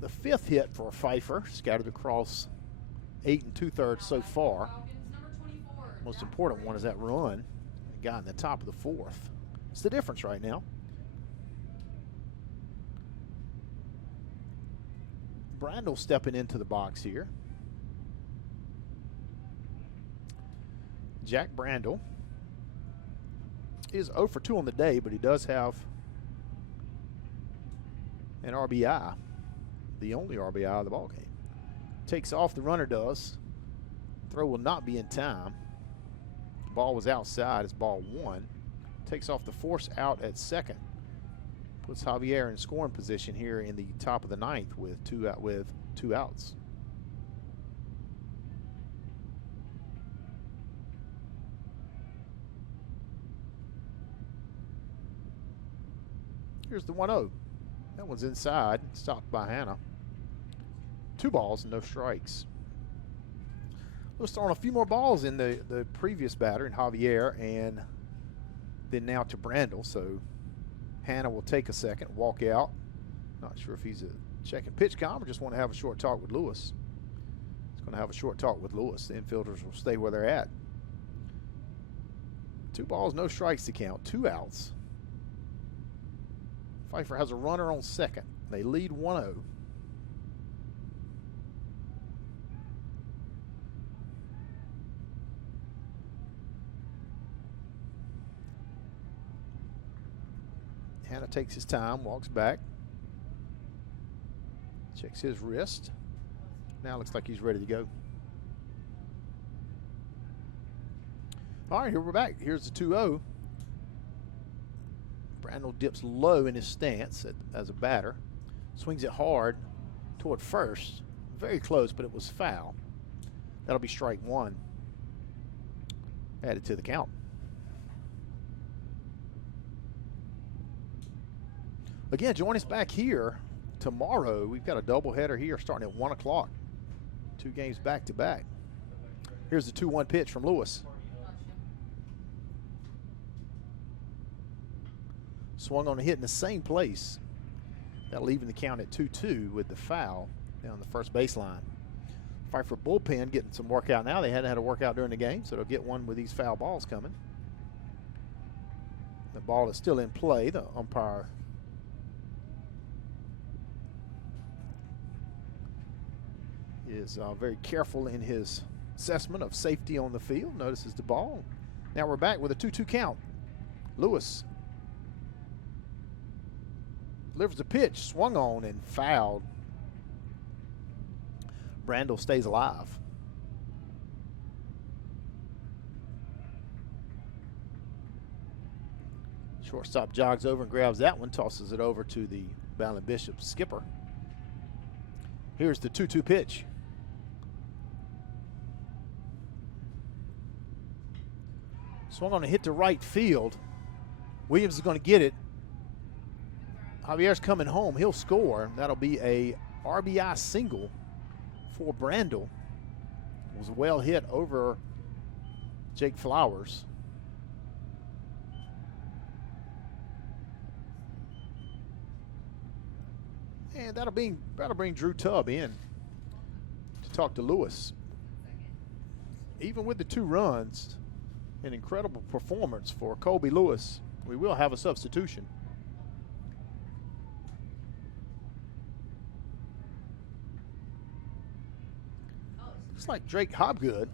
The 5th hit for Pfeiffer, scattered across 8 2/3 so far. Most important one is that run. Got in the top of the 4th. It's the difference right now. Brandel stepping into the box here. Jack Brandel is 0 for 2 on the day, but he does have an RBI. The only RBI of the ball game. Takes off, the runner does. Throw will not be in time. The ball was outside, it's ball 1. Takes off the force out at second. Puts Javier in scoring position here in the top of the ninth with two outs. Here's the 1-0. That one's inside, stopped by Hannah. 2 balls, no strikes. Lewis throwing a few more balls in the previous batter in Javier, and then now to Brandel. So Hannah will take a second, walk out. Not sure if he's checking pitch count or just want to have a short talk with Lewis. He's going to have a short talk with Lewis. The infielders will stay where they're at. 2 balls, no strikes to count. 2 outs. Pfeiffer has a runner on second. They lead 1-0. Hannah takes his time, walks back, checks his wrist. Now looks like he's ready to go. All right, here we're back. Here's the 2-0. Brandel dips low in his stance as a batter. Swings it hard. toward first. Very close, but it was foul. That'll be strike one. Added to the count. Again, join us back here tomorrow. We've got a doubleheader here starting at 1 o'clock. 2 games back to back. Here's the 2-1 pitch from Lewis. Swung on a hit in the same place. That leaving the count at 2-2 with the foul down the first baseline. Pfeiffer bullpen getting some workout now. They hadn't had a workout during the game, so they'll get one with these foul balls coming. The ball is still in play. The umpire is very careful in his assessment of safety on the field. Notices the ball. Now we're back with a 2-2 count. Lewis delivers the pitch, swung on and fouled. Brandel stays alive. Shortstop jogs over and grabs that one, tosses it over to the Ballin Bishop skipper. Here's the 2-2 pitch. Swung on a hit to right field. Williams is going to get it. Javier's coming home. He'll score. That'll be a RBI single for Brandel. It was well hit over Jake Flowers. And that'll bring Drew Tubb in to talk to Lewis. Even with the 2 runs, an incredible performance for Colby Lewis. We will have a substitution. Looks like Drake Hobgood.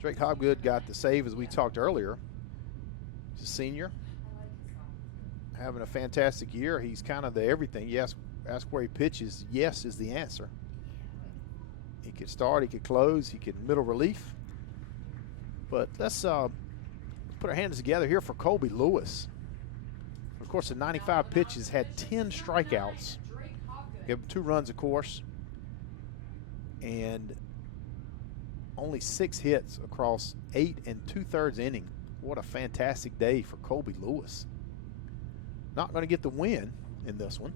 Drake Hobgood got the save as we talked earlier. He's a senior, having a fantastic year. He's kind of the everything. You ask where he pitches, yes is the answer. He could start, he could close, he could middle relief. But let's put our hands together here for Colby Lewis. Of course, the 95 pitches had 10 strikeouts. Gave him 2 runs, of course, and only 6 hits across 8 2/3 innings. What a fantastic day for Colby Lewis. Not going to get the win in this one.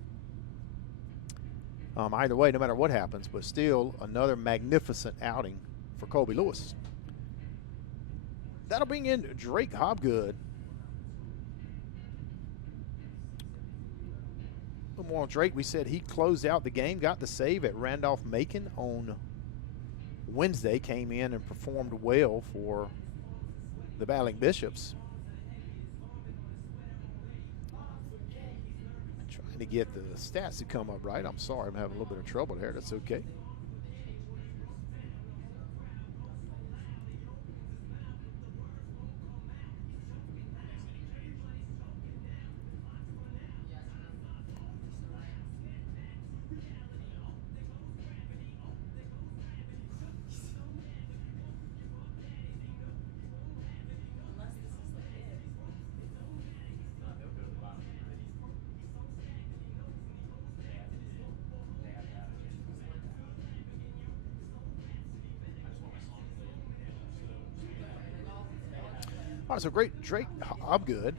Either way, no matter what happens, but still another magnificent outing for Colby Lewis. That'll bring in Drake Hobgood. A little more on Drake. We said he closed out the game, got the save at Randolph-Macon on Wednesday, came in and performed well for the Ballin Bishops. Trying to get the stats to come up right. I'm sorry, I'm having a little bit of trouble here. That's okay. All right, so great. Drake Hobgood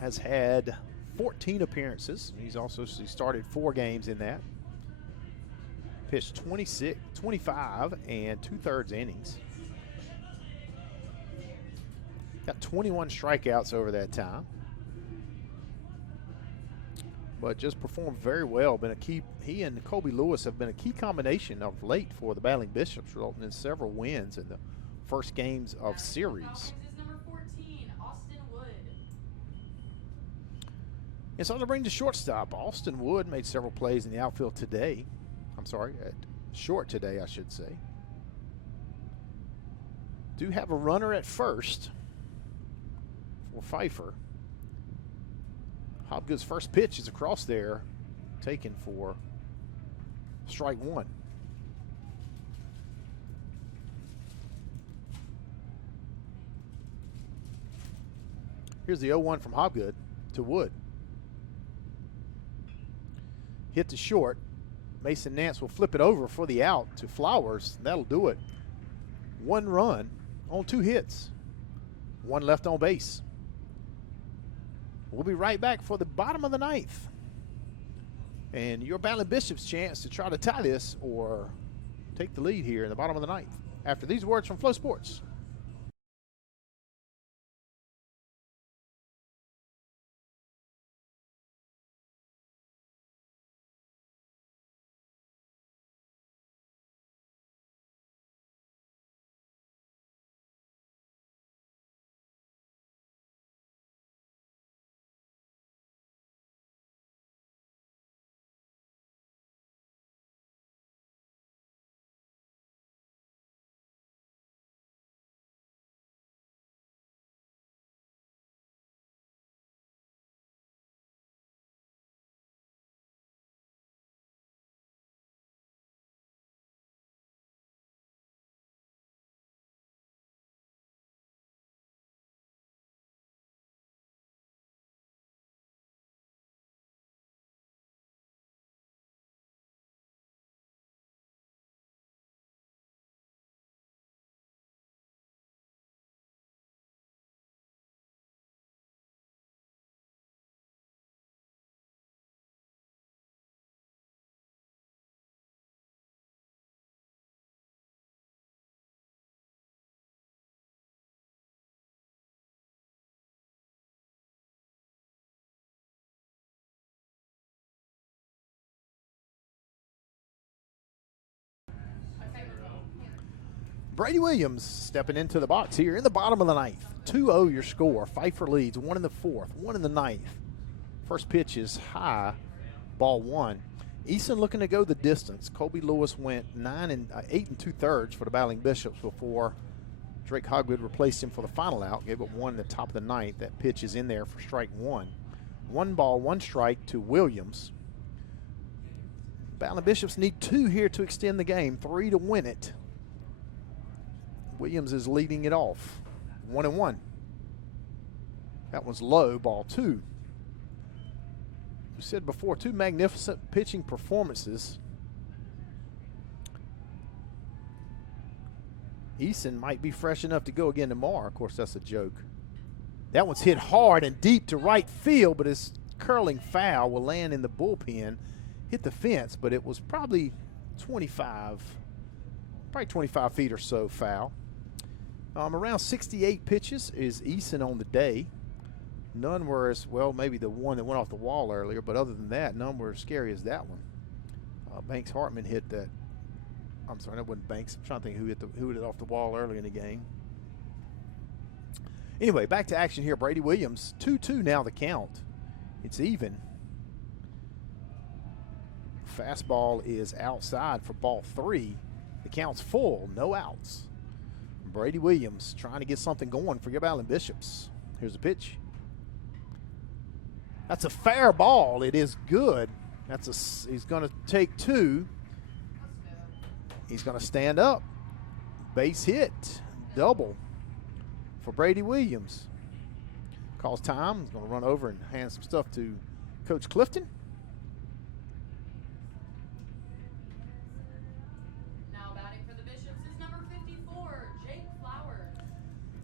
has had 14 appearances. He started 4 games in that. Pitched 25 2/3 innings. Got 21 strikeouts over that time. But just performed very well. Been a key. He and Colby Lewis have been a key combination of late for the Ballin Bishops, resulting in several wins in the first games of series. Number 14, Austin Wood. And so to bring the shortstop, Austin Wood made several plays in the outfield today. I'm sorry, at short today, I should say. Do have a runner at first for Pfeiffer. Hobgood's first pitch is across there, taken for strike 1. Here's the 0-1 from Hobgood to Wood. Hit to short. Mason Nance will flip it over for the out to Flowers. That'll do it. 1 run on 2 hits. 1 left on base. We'll be right back for the bottom of the 9th. And your Battling Bishop's chance to try to tie this or take the lead here in the bottom of the 9th. After these words from Flow Sports. Brady Williams stepping into the box here in the bottom of the 9th. 2-0 your score. Pfeiffer leads 1 in the 4th, 1 in the 9th. First pitch is high, ball 1. Easton looking to go the distance. Colby Lewis went 8 2/3 for the Battling Bishops before Drake Hogwood replaced him for the final out. Gave up 1 in the top of the 9th. That pitch is in there for strike 1. 1 ball, 1 strike to Williams. Battling Bishops need 2 here to extend the game, 3 to win it. Williams is leading it off. 1-1. That one's low, ball 2. We said before, 2 magnificent pitching performances. Easton might be fresh enough to go again tomorrow. Of course, that's a joke. That one's hit hard and deep to right field, but his curling foul will land in the bullpen. Hit the fence, but it was probably 25 feet or so foul. Around 68 pitches is Easton on the day. None were as, well, maybe the one that went off the wall earlier, but other than that, none were as scary as that one. Banks Hartman hit that. I'm sorry, that wasn't Banks. I'm trying to think who hit it off the wall early in the game. Anyway, back to action here. Brady Williams, 2-2 now the count. It's even. Fastball is outside for ball 3. The count's full, no outs. Brady Williams trying to get something going for your Battling Bishops. Here's the pitch. That's a fair ball. It is good. He's going to take 2. He's going to stand up. Base hit. Double for Brady Williams. Calls time. He's going to run over and hand some stuff to Coach Clifton.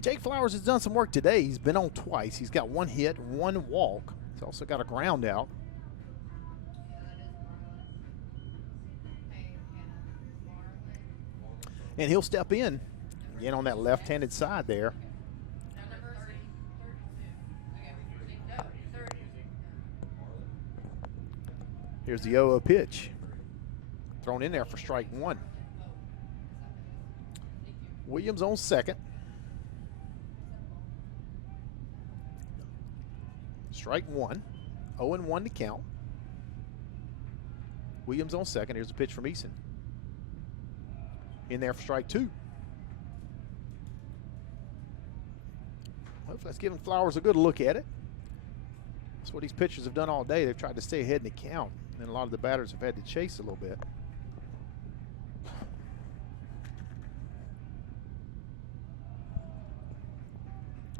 Jake Flowers has done some work today. He's been on twice. He's got 1 hit, 1 walk. He's also got a ground out. And he'll step in again on that left-handed side there. Here's the 0-0 pitch. Thrown in there for strike 1. Williams on second. Strike 1, 0-1 to count. Williams on second. Here's a pitch from Easton. In there for strike 2. Hopefully that's giving Flowers a good look at it. That's what these pitchers have done all day. They've tried to stay ahead in the count, and a lot of the batters have had to chase a little bit.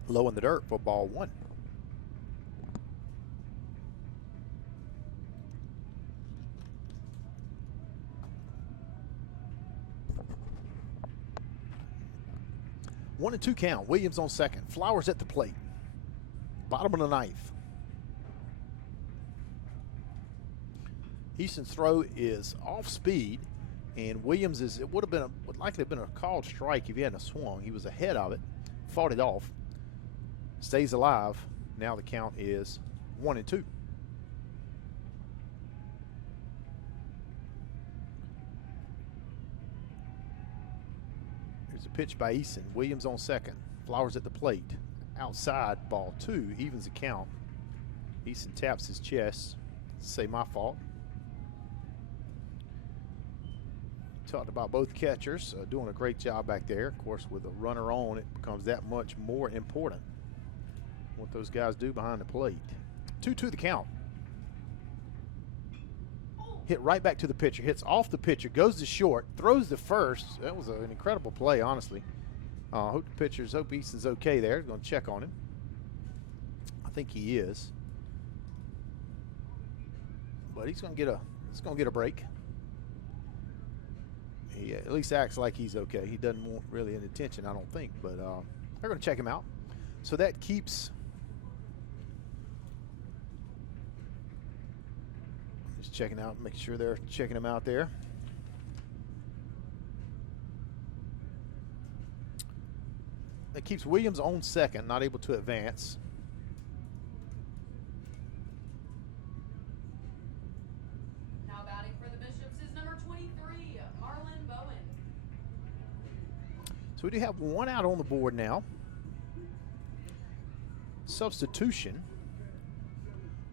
Low in the dirt for ball 1. 1-2 count. Williams on second. Flowers at the plate. Bottom of the ninth. Easton's throw is off speed, and Williams would likely have been a called strike if he hadn't swung. He was ahead of it, fought it off, stays alive. Now the count is 1-2. Here's a pitch by Easton. Williams on second. Flowers at the plate. Outside, ball 2, evens the count. Easton taps his chest. Say my fault. Talked about both catchers doing a great job back there. Of course, with a runner on, it becomes that much more important what those guys do behind the plate. 2-2 the count. Hit right back to the pitcher. Hits off the pitcher. Goes to short. Throws to first. That was an incredible play, honestly. Hope Easton's okay there. Going to check on him. I think he is. But he's going to get a break. He at least acts like he's okay. He doesn't want really any attention, I don't think. But they're going to check him out. So that keeps. Just checking out, making sure they're checking him out there. That keeps Williams on second, not able to advance. Now batting for the Bishops is number 23, Marlon Bowen. So we do have one out on the board now. Substitution.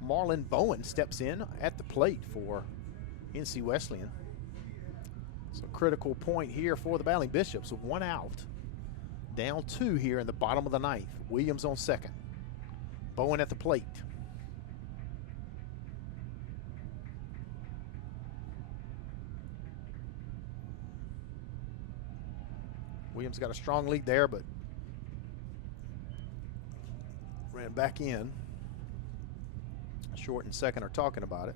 Marlon Bowen steps in at the plate for NC Wesleyan. It's a critical point here for the battling Bishops. One out. Down 2 here in the bottom of the ninth. Williams on second. Bowen at the plate. Williams got a strong lead there, but ran back in. Short and second are talking about it.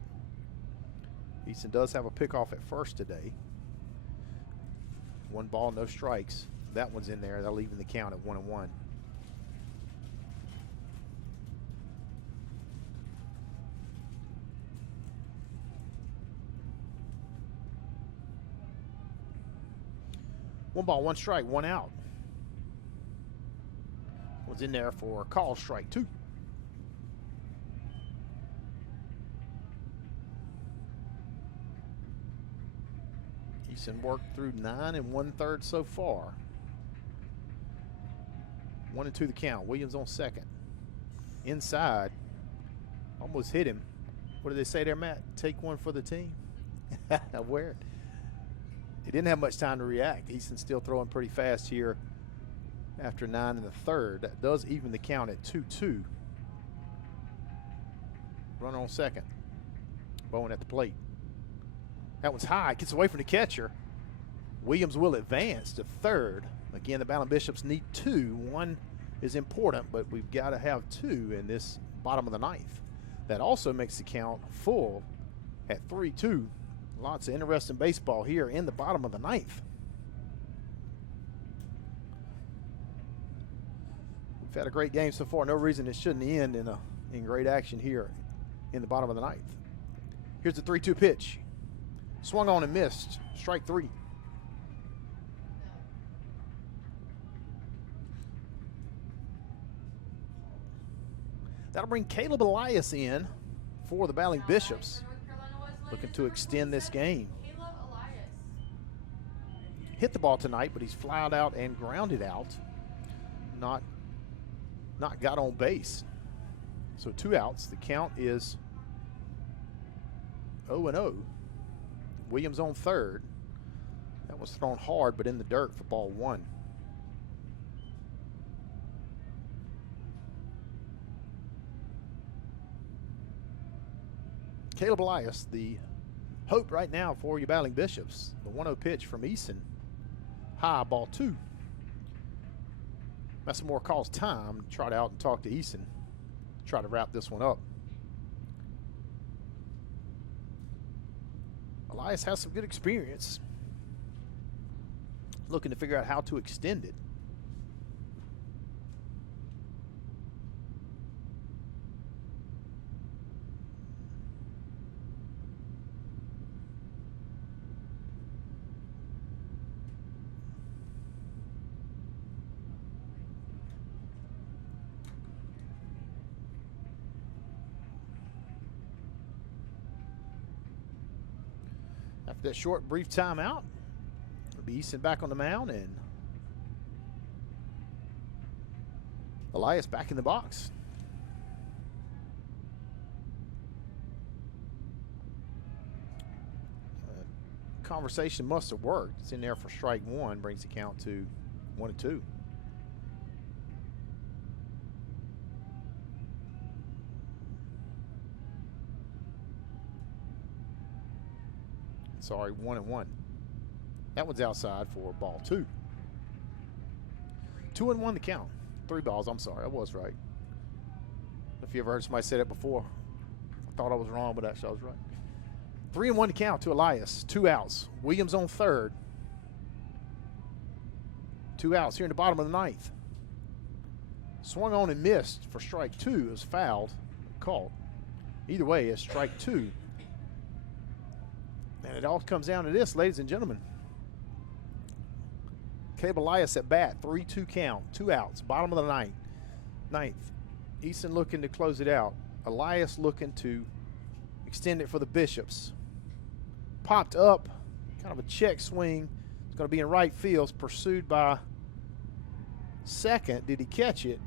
Easton does have a pickoff at first today. 1 ball, no strikes. That one's in there. They'll even the count at 1-1. One ball, 1 strike, 1 out. One's in there for call strike 2. Easton worked through 9 1/3 so far. 1-2 the count. Williams on second. Inside. Almost hit him. What did they say there, Matt? Take one for the team? Where? He didn't have much time to react. Easton's still throwing pretty fast here after 9 1/3. That does even the count at 2-2. Runner on second. Bowen at the plate. That one's high. Gets away from the catcher. Williams will advance to third. Again, the battling Bishops need 2. 1 is important, but we've got to have 2 in this bottom of the ninth. That also makes the count full at 3-2. Lots of interesting baseball here in the bottom of the ninth. We've had a great game so far. No reason it shouldn't end in great action here in the bottom of the ninth. Here's the 3-2 pitch. Swung on and missed. Strike 3. That'll bring Caleb Elias in for the battling Bishops, looking to extend this game. Hit the ball tonight, but he's flied out and grounded out. Not got on base. So 2 outs. The count is 0-0. Williams on third. That was thrown hard, but in the dirt for ball 1. Caleb Elias, the hope right now for your battling Bishops. The 1-0 pitch from Easton. High, ball 2. Messamore calls time to trot out and talk to Easton. Try to wrap this one up. Elias has some good experience. Looking to figure out how to extend it. that short, brief timeout. It'll be Easton back on the mound, and Elias back in the box. Conversation must have worked. It's in there for strike one, brings the count to 1-2. Sorry, 1-1. That one's outside for ball 2. 2-1 the count. 3 balls, I'm sorry, I was right. If you ever heard somebody say that before, I thought I was wrong, but actually I was right. 3-1 to count to Elias. 2 outs. Williams on third. 2 outs here in the bottom of the 9th. Swung on and missed for strike 2. It was fouled, called. Either way, it's strike 2. And it all comes down to this, ladies and gentlemen. Caleb Elias at bat. 3-2 count. 2 outs. Bottom of the 9th. Easton looking to close it out. Elias looking to extend it for the Bishops. Popped up, kind of a check swing. It's going to be in right field, pursued by second. Did he catch it?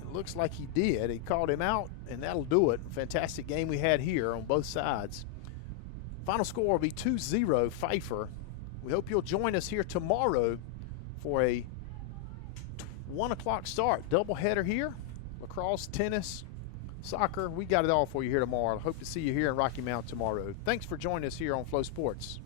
It looks like he did. He called him out, and that'll do it. Fantastic game we had here on both sides. Final score will be 2-0 Pfeiffer. We hope you'll join us here tomorrow for a 1 o'clock start. Doubleheader here. Lacrosse, tennis, soccer. We got it all for you here tomorrow. I hope to see you here in Rocky Mount tomorrow. Thanks for joining us here on Flow Sports.